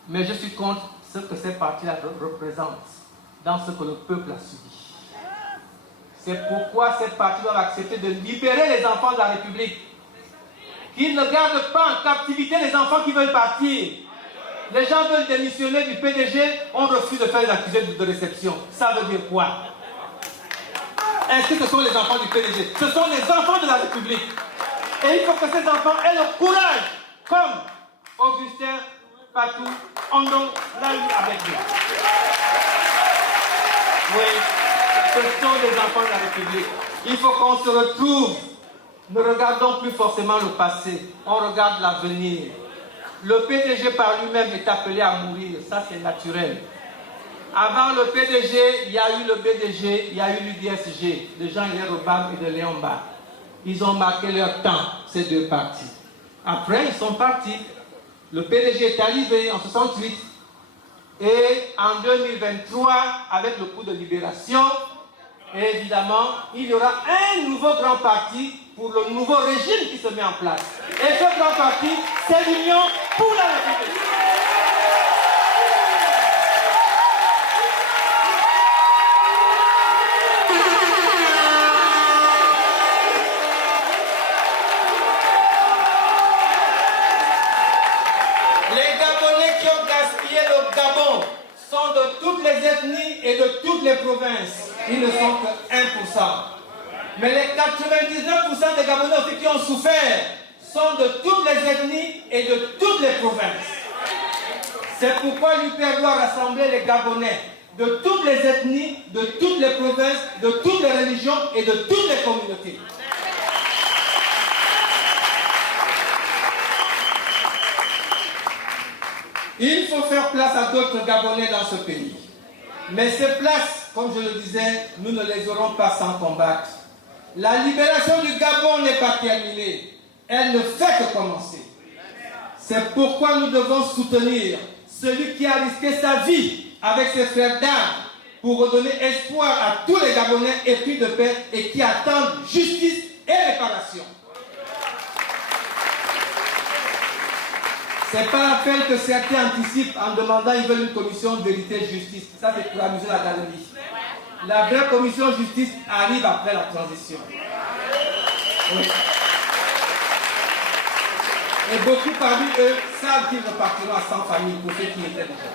Mais je suis contre ce que ces partis-là représentent dans ce que le peuple a subi. C'est pourquoi ces partis doivent accepter de libérer les enfants de la République. qu'ils ne gardent pas en captivité les enfants qui veulent partir. Les gens veulent démissionner du PDG, on refuse de faire les accusations de réception. Ça veut dire quoi? Est-ce que ce sont les enfants du PDG? Ce sont les enfants de la République. Et il faut que ces enfants aient le courage, comme Augustin Patou, Andong l'a eu avec lui. Oui, ce sont les enfants de la République. Il faut qu'on se retrouve. Ne regardons plus forcément le passé, on regarde l'avenir. Le PDG par lui-même est appelé à mourir, ça c'est naturel. Avant le PDG, il y a eu le BDG, il y a eu l'UDSG, de Jean-Hilaire Obam et de Léon Mba. Ils ont marqué leur temps, ces deux partis. Après, ils sont partis. Le PDG est arrivé en 68. Et en 2023, avec le coup de libération, évidemment, il y aura un nouveau grand parti pour le nouveau régime qui se met en place. Et ce grand parti, c'est l'Union pour la République. Les Gabonais qui ont gaspillé le Gabon sont de toutes les ethnies et de toutes les provinces. Ils ne sont que 1%. Mais les 99% des Gabonais aussi qui ont souffert sont de toutes les ethnies et de toutes les provinces. C'est pourquoi l'UPR doit rassembler les Gabonais de toutes les ethnies, de toutes les provinces, de toutes les religions et de toutes les communautés. Il faut faire place à d'autres Gabonais dans ce pays. Mais ces places, comme je le disais, nous ne les aurons pas sans combattre. La libération du Gabon n'est pas terminée. Elle ne fait que commencer. C'est pourquoi nous devons soutenir celui qui a risqué sa vie avec ses frères d'armes pour redonner espoir à tous les Gabonais épris de paix et qui attendent justice et réparation. C'est pas l'appel que certains anticipent en demandant ils veulent une commission de vérité et justice. Ça, c'est pour amuser la galerie. La vraie commission de justice arrive après la transition. Oui. Et beaucoup parmi eux savent qu'ils repartiront à 100 familles pour ceux qui étaient déjà.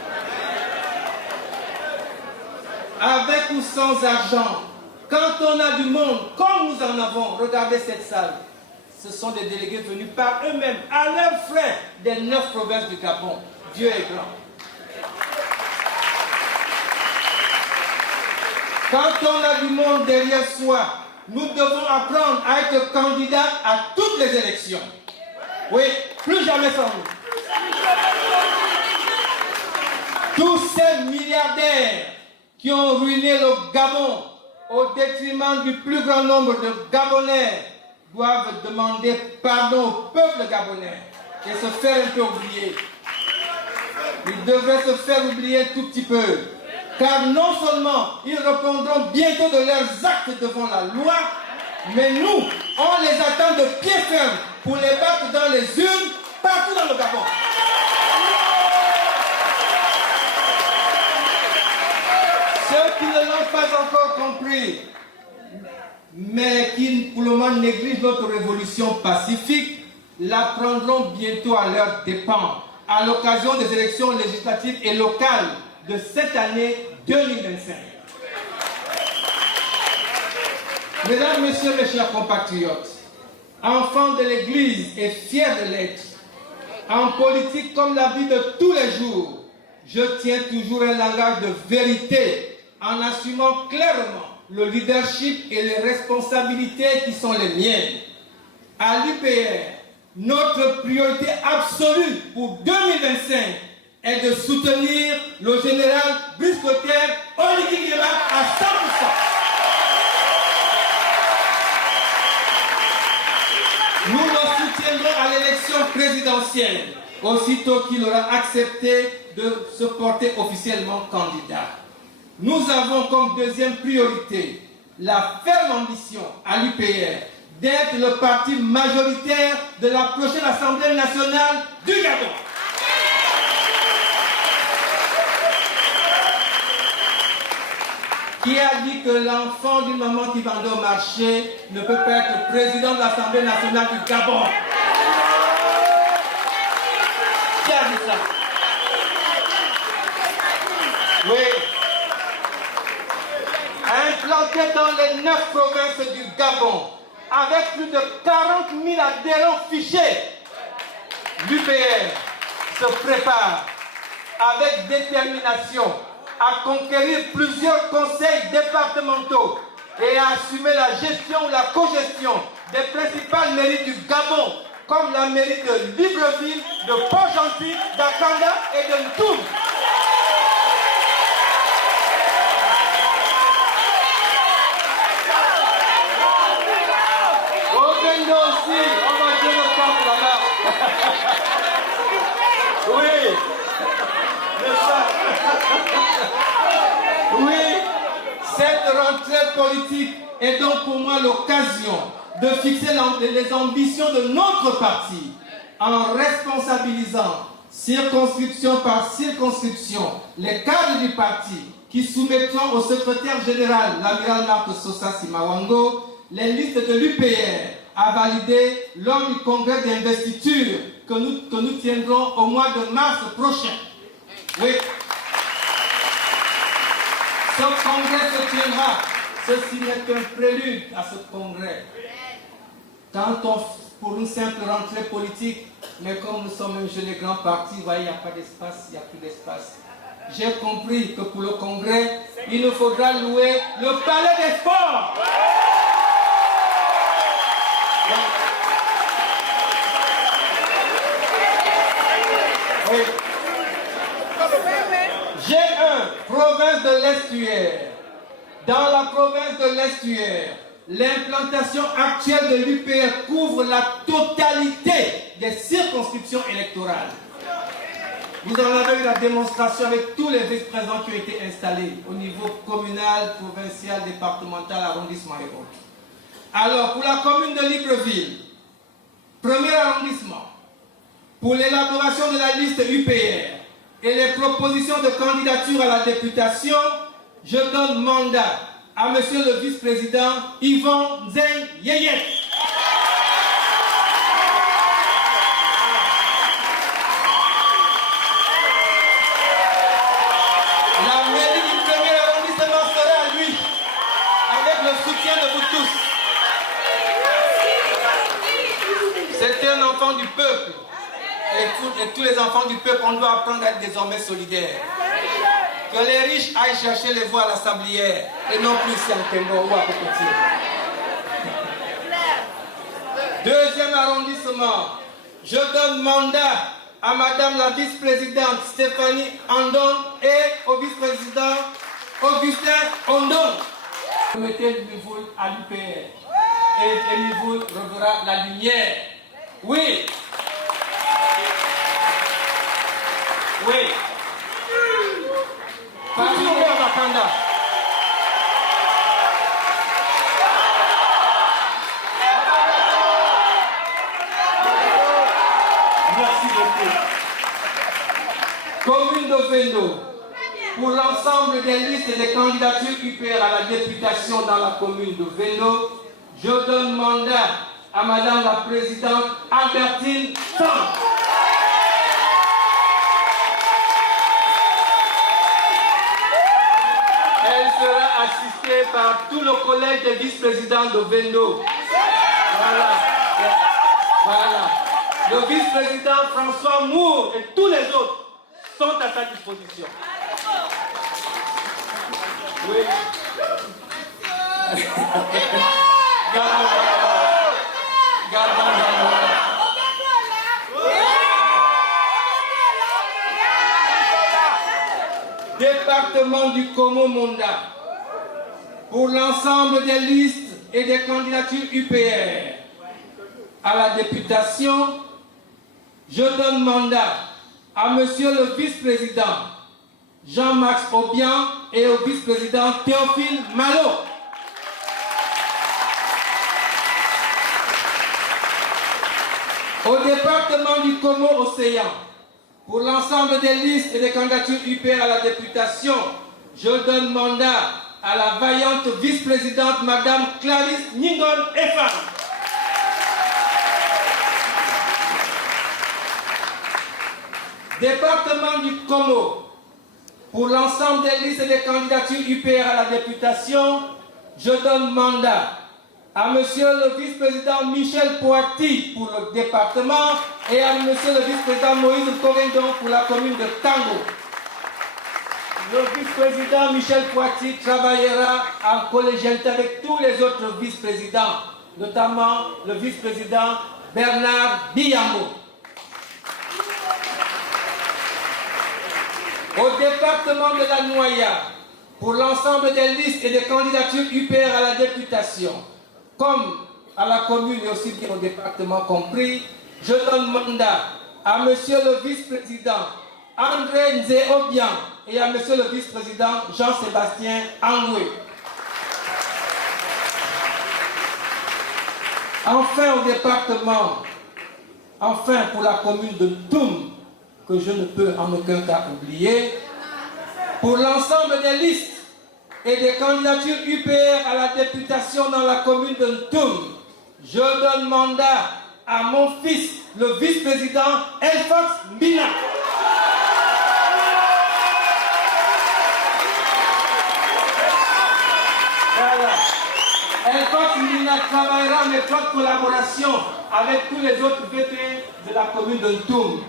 Avec ou sans argent, quand on a du monde, comme nous en avons, regardez cette salle. Ce sont des délégués venus par eux-mêmes, à leurs frais, des 9 provinces du Gabon. Dieu est grand. Quand on a du monde derrière soi, nous devons apprendre à être candidats à toutes les élections. Oui, plus jamais sans nous. Tous ces milliardaires qui ont ruiné le Gabon au détriment du plus grand nombre de Gabonais doivent demander pardon au peuple gabonais et se faire un peu oublier. Ils devraient se faire oublier un tout petit peu. Car non seulement ils répondront bientôt de leurs actes devant la loi, mais nous, on les attend de pied ferme pour les battre dans les urnes partout dans le Gabon. Ceux qui ne l'ont pas encore compris, mais qui pour le moment négligent notre révolution pacifique, la prendront bientôt à leurs dépens, à l'occasion des élections législatives et locales de cette année 2025. Mesdames, Messieurs, mes chers compatriotes, enfants de l'Église et fiers de l'être, en politique comme la vie de tous les jours, je tiens toujours un langage de vérité en assumant clairement le leadership et les responsabilités qui sont les miennes. À l'UPR, notre priorité absolue pour 2025 est de soutenir le général Brice Clotaire Oligui Nguema à 100%. Nous le soutiendrons à l'élection présidentielle, aussitôt qu'il aura accepté de se porter officiellement candidat. Nous avons comme deuxième priorité la ferme ambition à l'UPR d'être le parti majoritaire de la prochaine Assemblée nationale du Gabon. Qui a dit que l'enfant d'une maman qui vendait au marché ne peut pas être président de l'Assemblée nationale du Gabon? bloqué dans les 9 provinces du Gabon, avec plus de 40 000 adhérents fichés. L'UPR se prépare avec détermination à conquérir plusieurs conseils départementaux et à assumer la gestion ou la cogestion des principales mairies du Gabon, comme la mairie de Libreville, de Port-Gentil, d'Akanda et de Ntoum. Au Vendo aussi, on va jouer le camp là-bas. Oui, c'est ça. Oui, cette rentrée politique est donc pour moi l'occasion de fixer les ambitions de notre parti en responsabilisant circonscription par circonscription les cadres du parti qui soumettront au secrétaire général, l'amiral Marc Sosa Simawango, les listes de l'UPR à valider lors du congrès d'investiture que nous tiendrons au mois de mars prochain. Oui. Ce congrès se tiendra. Ceci n'est qu'un prélude à ce congrès. Pour une simple rentrée politique, mais comme nous sommes un jeune et grand parti, vous voyez, il n'y a pas d'espace, il n'y a plus d'espace. J'ai compris que pour le congrès, il nous faudra louer le palais des sports. Oui. G1, province de l'Estuaire. Dans la province de l'Estuaire, l'implantation actuelle de l'UPR couvre la totalité des circonscriptions électorales. Vous en avez eu la démonstration avec tous les vice-présidents qui ont été installés au niveau communal, provincial, départemental, arrondissement et autres. Alors, pour la commune de Libreville, premier arrondissement, pour l'élaboration de la liste UPR et les propositions de candidature à la députation, je donne mandat à monsieur le vice-président Yvon Nzeng Yeye. La mairie du premier arrondissement sera à lui, avec le soutien de vous tous. C'est un enfant du peuple. Et tous les enfants du peuple, on doit apprendre à être désormais solidaires. Que les riches aillent chercher les voix à la sablière et non plus ici en Tembo ou à Cocotier. Deuxième arrondissement, je donne mandat à madame la vice-présidente Stéphanie Andon et au vice-président Augustin Andon. Mettez le niveau à l'UPR et le niveau reverra la lumière. Oui. Oui. Parti au maire d'Akanda. Merci beaucoup. Commune de Vendo. Pour l'ensemble des listes et des candidatures UPR à la députation dans la commune de Vendo, je donne mandat à madame la présidente Albertine Sang. Elle sera assistée par tout le collège des vice-présidents de Vendo. Voilà. Voilà. Le vice-président François Moore et tous les autres sont à sa disposition. Oui. Département du Komo-Monda. Pour l'ensemble des listes et des candidatures UPR à la députation, je donne mandat à monsieur le vice-président Jean-Max Obian et au vice-président Théophile Malo. Au département du Como-Océan, pour l'ensemble des listes et des candidatures UPR à la députation, je donne mandat à la vaillante vice-présidente Madame Clarisse Ningon Efan. Département du Como, pour l'ensemble des listes et des candidatures UPR à la députation, je donne mandat à Monsieur le vice-président Michel Poiti pour le département et à Monsieur le vice-président Moïse Corendon pour la commune de Tango. Le vice-président Michel Poiti travaillera en collégialité avec tous les autres vice-présidents, notamment le vice-président Bernard Biambo. Au département de la Noya, pour l'ensemble des listes et des candidatures UPR à la députation, comme à la commune et aussi bien au département compris, je donne mandat à Monsieur le vice-président André Nzéobian et à Monsieur le vice-président Jean-Sébastien Angoué. Enfin au département, enfin pour la commune de Toum, que je ne peux en aucun cas oublier, pour l'ensemble des listes et des candidatures UPR à la députation dans la commune de Toum, je donne mandat à mon fils, le vice-président Elfox Mbina. Voilà. Elfox Mbina travaillera en étroite collaboration avec tous les autres VP de la commune de Toum,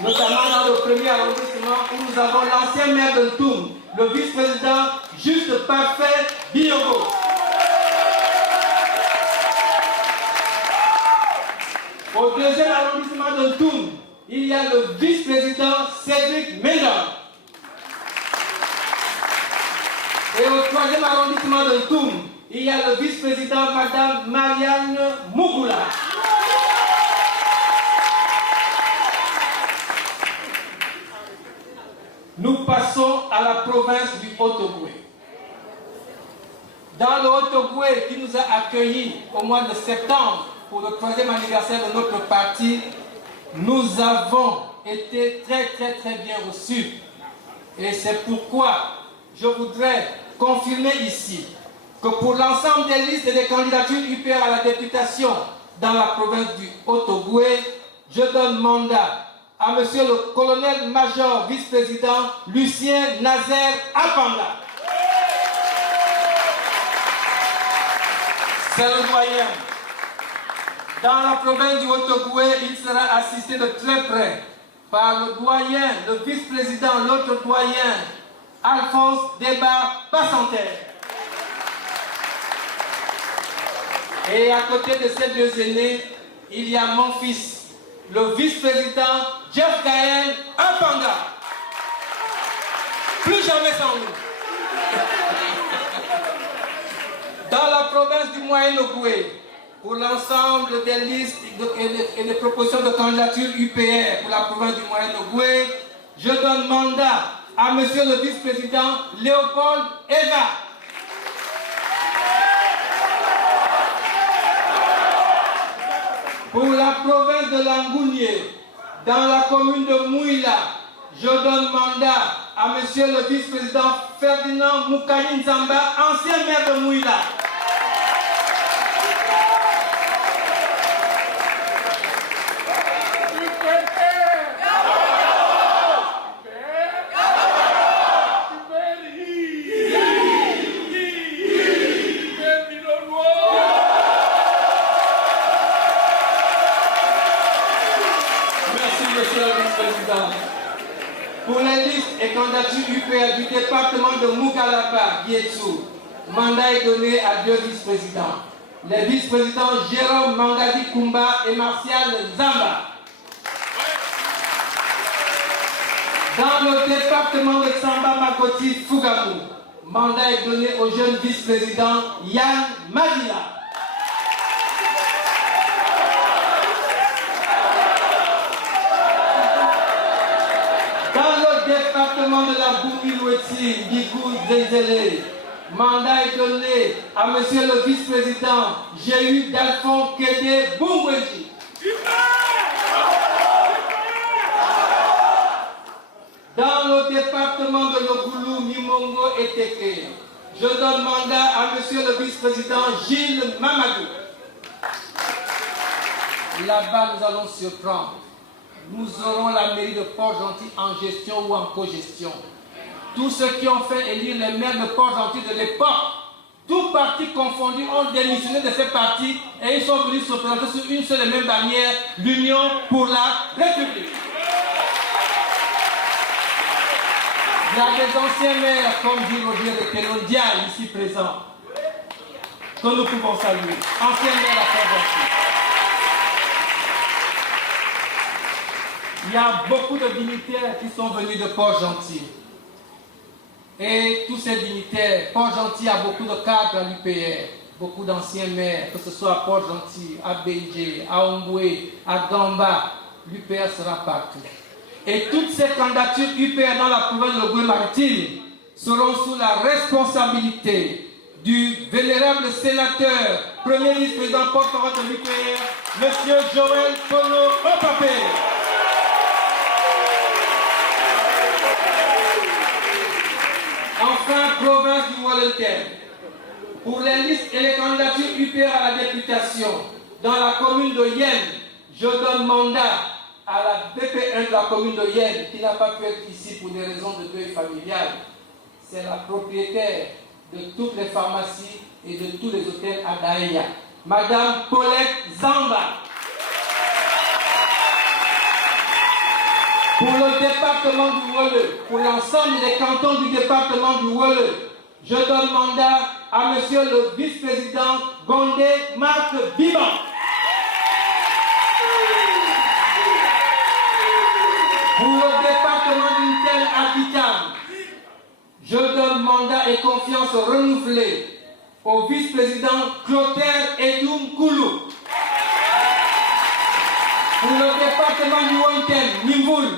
notamment dans le premier arrondissement où nous avons l'ancien maire de Toum, le vice-président Juste Parfait Biogo. Au deuxième arrondissement de Toum, il y a le vice-président Cédric Médon. Et au troisième arrondissement de Toum, il y a le vice-président Madame Marianne Mougoula. Nous passons à la province du Haut-Ogooué. Dans le Haut-Ogooué qui nous a accueillis au mois de septembre pour le 3e anniversaire de notre parti, nous avons été très bien reçus. Et c'est pourquoi je voudrais confirmer ici que pour l'ensemble des listes et des candidatures UPR à la députation dans la province du Haut-Ogooué, je donne mandat à Monsieur le colonel-major vice-président Lucien Nazaire Apanda. C'est le doyen. Dans la province du Haut-Ogooué, il sera assisté de très près par le doyen, le vice-président, l'autre doyen, Alphonse Débat Passanter. Et à côté de ces deux aînés, il y a mon fils, le vice-président Jeff Gaël Apanga. Plus jamais sans nous. Dans la province du Moyen-Ogooué, pour l'ensemble des listes et des propositions de candidature UPR pour la province du Moyen-Ogooué, je donne mandat à Monsieur le vice-président Léopold Eva. Pour la province de Langounié, dans la commune de Mouila, je donne mandat à Monsieur le vice-président Ferdinand Moukani Nzamba, ancien maire de Mouila. Pour les listes et candidatures UPR du département de Mougalaba, Guietsou, mandat est donné à 2 vice-présidents. Les vice-présidents Jérôme Mangadi Koumba et Martial Zamba. Dans le département de Samba Makoti Fougamou, mandat est donné au jeune vice-président Yann Madila. Département de la Boumi-Loueti, Bigou Zenzele, mandat est donné à Monsieur le vice-président Jéhu Dalphon Kédé Boumweji. Dans le département de Logoulou, Mimongo et Teke, je donne mandat à Monsieur le vice-président Gilles Mamadou. Là-bas, nous allons surprendre. Nous aurons la mairie de Port-Gentil en gestion ou en co-gestion. Tous ceux qui ont fait élire les maires de Port-Gentil de l'époque tous partis confondus, ont démissionné de ces partis et ils sont venus se présenter sur une seule et même bannière, l'Union pour la République. Il y a des anciens maires comme dit Roger de Telondia ici présents, que nous pouvons saluer. Anciens maires à Port-Gentil. Il y a beaucoup de dignitaires qui sont venus de Port-Gentil. Et tous ces dignitaires, Port-Gentil a beaucoup de cadres à l'UPR, beaucoup d'anciens maires, que ce soit à Port-Gentil, à Béjé, à Omboué, à Gamba, l'UPR sera partout. Et toutes ces candidatures UPR dans la province de Gué-Maritime seront sous la responsabilité du vénérable sénateur, premier vice-président porte-parole de l'UPR, M. Joël Kono Opapé. Enfin, province du Wallington. Pour les listes et les candidatures UPR à la députation dans la commune de Yen, je donne mandat à la BP1 de la commune de Yen, qui n'a pas pu être ici pour des raisons de deuil familial. C'est la propriétaire de toutes les pharmacies et de tous les hôtels à Daïa, Madame Paulette Zamba. Pour le département du Walleux, pour l'ensemble des cantons du département du Walleux, je donne mandat à Monsieur le vice-président Gondé Marc Biban. Pour le département d'Untel Habitat, je donne mandat et confiance renouvelée au vice-président Clotaire Edoum Koulou. Pour le département du Wallington, Nimboul,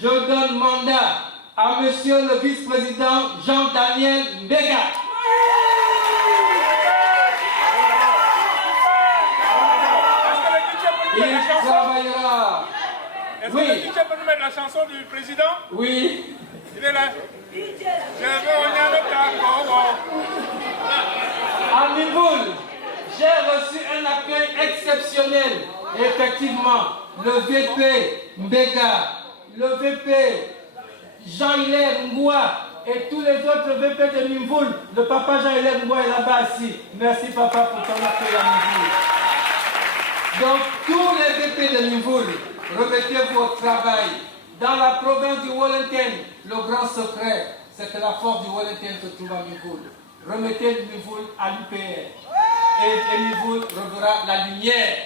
je donne mandat à Monsieur le vice-président Jean-Daniel Mbega. Il travaillera. Est-ce Oui. que le DJ peut nous mettre la chanson du président? Oui. Il est là. Je veux À Nimboul, j'ai reçu un accueil exceptionnel. Effectivement, le VP Mbega, le VP Jean-Hilaire Ngoua et tous les autres VP de Nimboul, le papa Jean-Hilaire Ngoua est là-bas assis. Merci papa pour ton accueil à Nimboul. Donc tous les VP de Nimboul, remettez-vous au travail. Dans la province du Wallington, le grand secret, c'est que la force du Wallington se trouve à Nimboul. Remettez Nimboul à l'UPR. Et Nimboul reverra la lumière.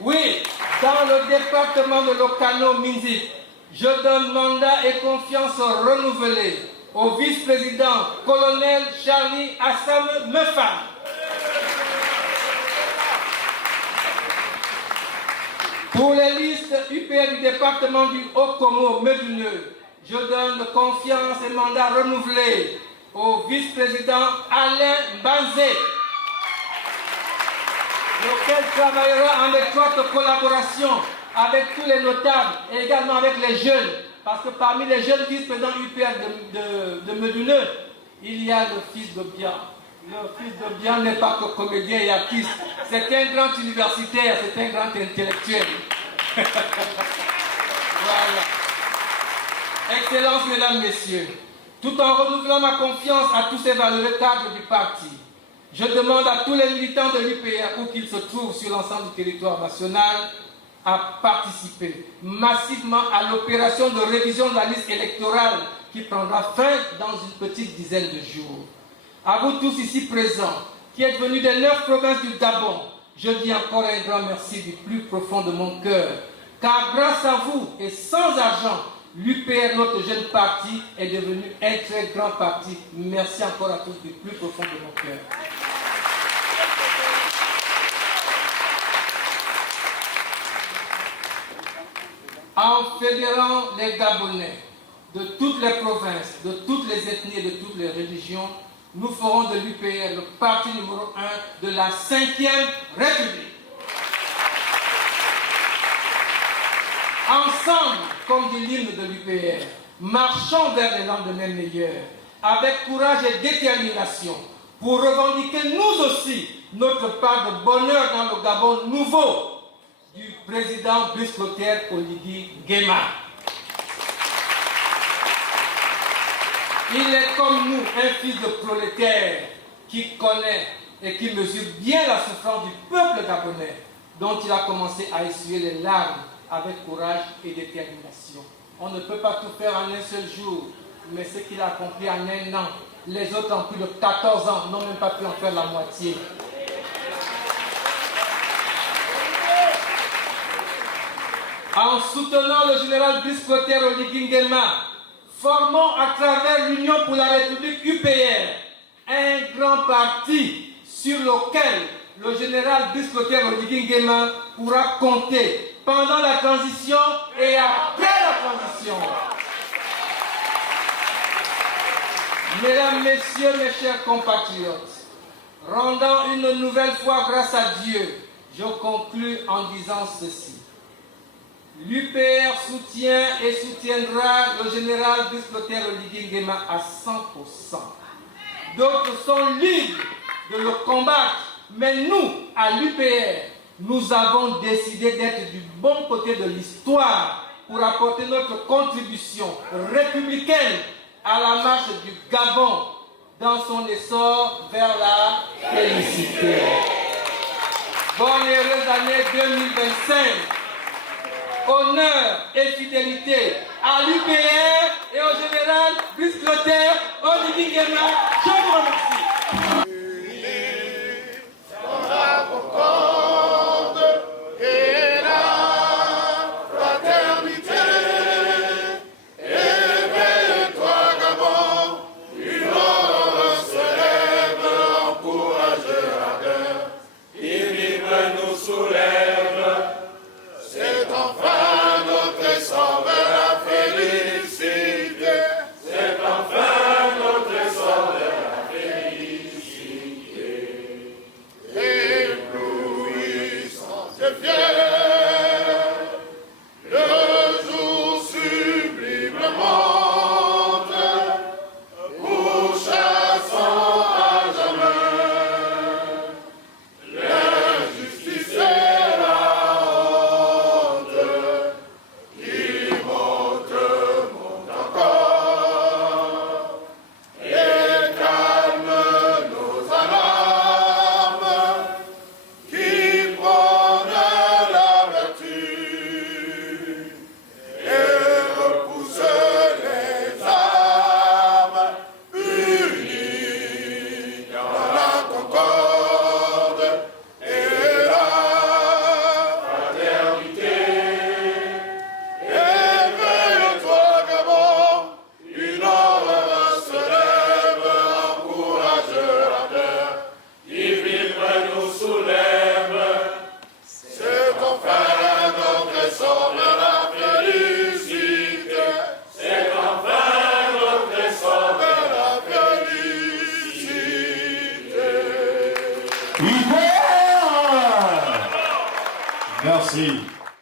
Oui, dans le département de l'Okano-Minzik, je donne mandat et confiance renouvelée au vice-président colonel Charlie Assam Mefa. Pour les listes UPR du département du Haut-Komo-Méduneux, je donne confiance et mandat renouvelé au vice-président Alain Banzé, lequel travaillera en étroite collaboration avec tous les notables et également avec les jeunes, parce que parmi les jeunes vice-présidents UPR de Méduneux, il y a le fils de Bian. Le fils de Bian n'est pas que comédien et artiste, c'est un grand universitaire, c'est un grand intellectuel. Voilà. Excellences, mesdames, messieurs, tout en renouvelant ma confiance à tous ces valeureux cadres du parti, je demande à tous les militants de l'UPR, où qu'ils se trouvent sur l'ensemble du territoire national, à participer massivement à l'opération de révision de la liste électorale qui prendra fin dans une petite dizaine de jours. À vous tous ici présents, qui êtes venus des 9 provinces du Gabon, je dis encore un grand merci du plus profond de mon cœur, car grâce à vous et sans argent, l'UPR, notre jeune parti, est devenu un très grand parti. Merci encore à tous du plus profond de mon cœur. En fédérant les Gabonais de toutes les provinces, de toutes les ethnies et de toutes les religions, nous ferons de l'UPR le parti numéro 1 de la 5e République. Ensemble, comme dit l'hymne de l'UPR, marchons vers les lendemains meilleurs, avec courage et détermination, pour revendiquer nous aussi notre part de bonheur dans le Gabon nouveau du président Brice Clotaire Oligui Nguema. Il est comme nous un fils de prolétaire qui connaît et qui mesure bien la souffrance du peuple gabonais, dont il a commencé à essuyer les larmes avec courage et détermination. On ne peut pas tout faire en un seul jour, mais ce qu'il a accompli en un an, les autres en plus de 14 ans n'ont même pas pu en faire la moitié. En soutenant le général Brice Clotaire Oligui Nguema, formons à travers l'Union pour la République UPR un grand parti sur lequel le général Brice Clotaire Oligui Nguema pourra compter pendant la transition et après la transition. Mesdames, Messieurs, mes chers compatriotes, rendant une nouvelle fois grâce à Dieu, je conclus en disant ceci. L'UPR soutient et soutiendra le général Brice Clotaire Oligui Nguema à 100%. D'autres sont libres de le combattre, mais nous, à l'UPR, nous avons décidé d'être du bon côté de l'histoire pour apporter notre contribution républicaine à la marche du Gabon dans son essor vers la félicité. Bonne et heureuse année 2025. Honneur et fidélité à l'UPR et au général Brice Clotaire Oligui Nguema. Je vous remercie. Merci.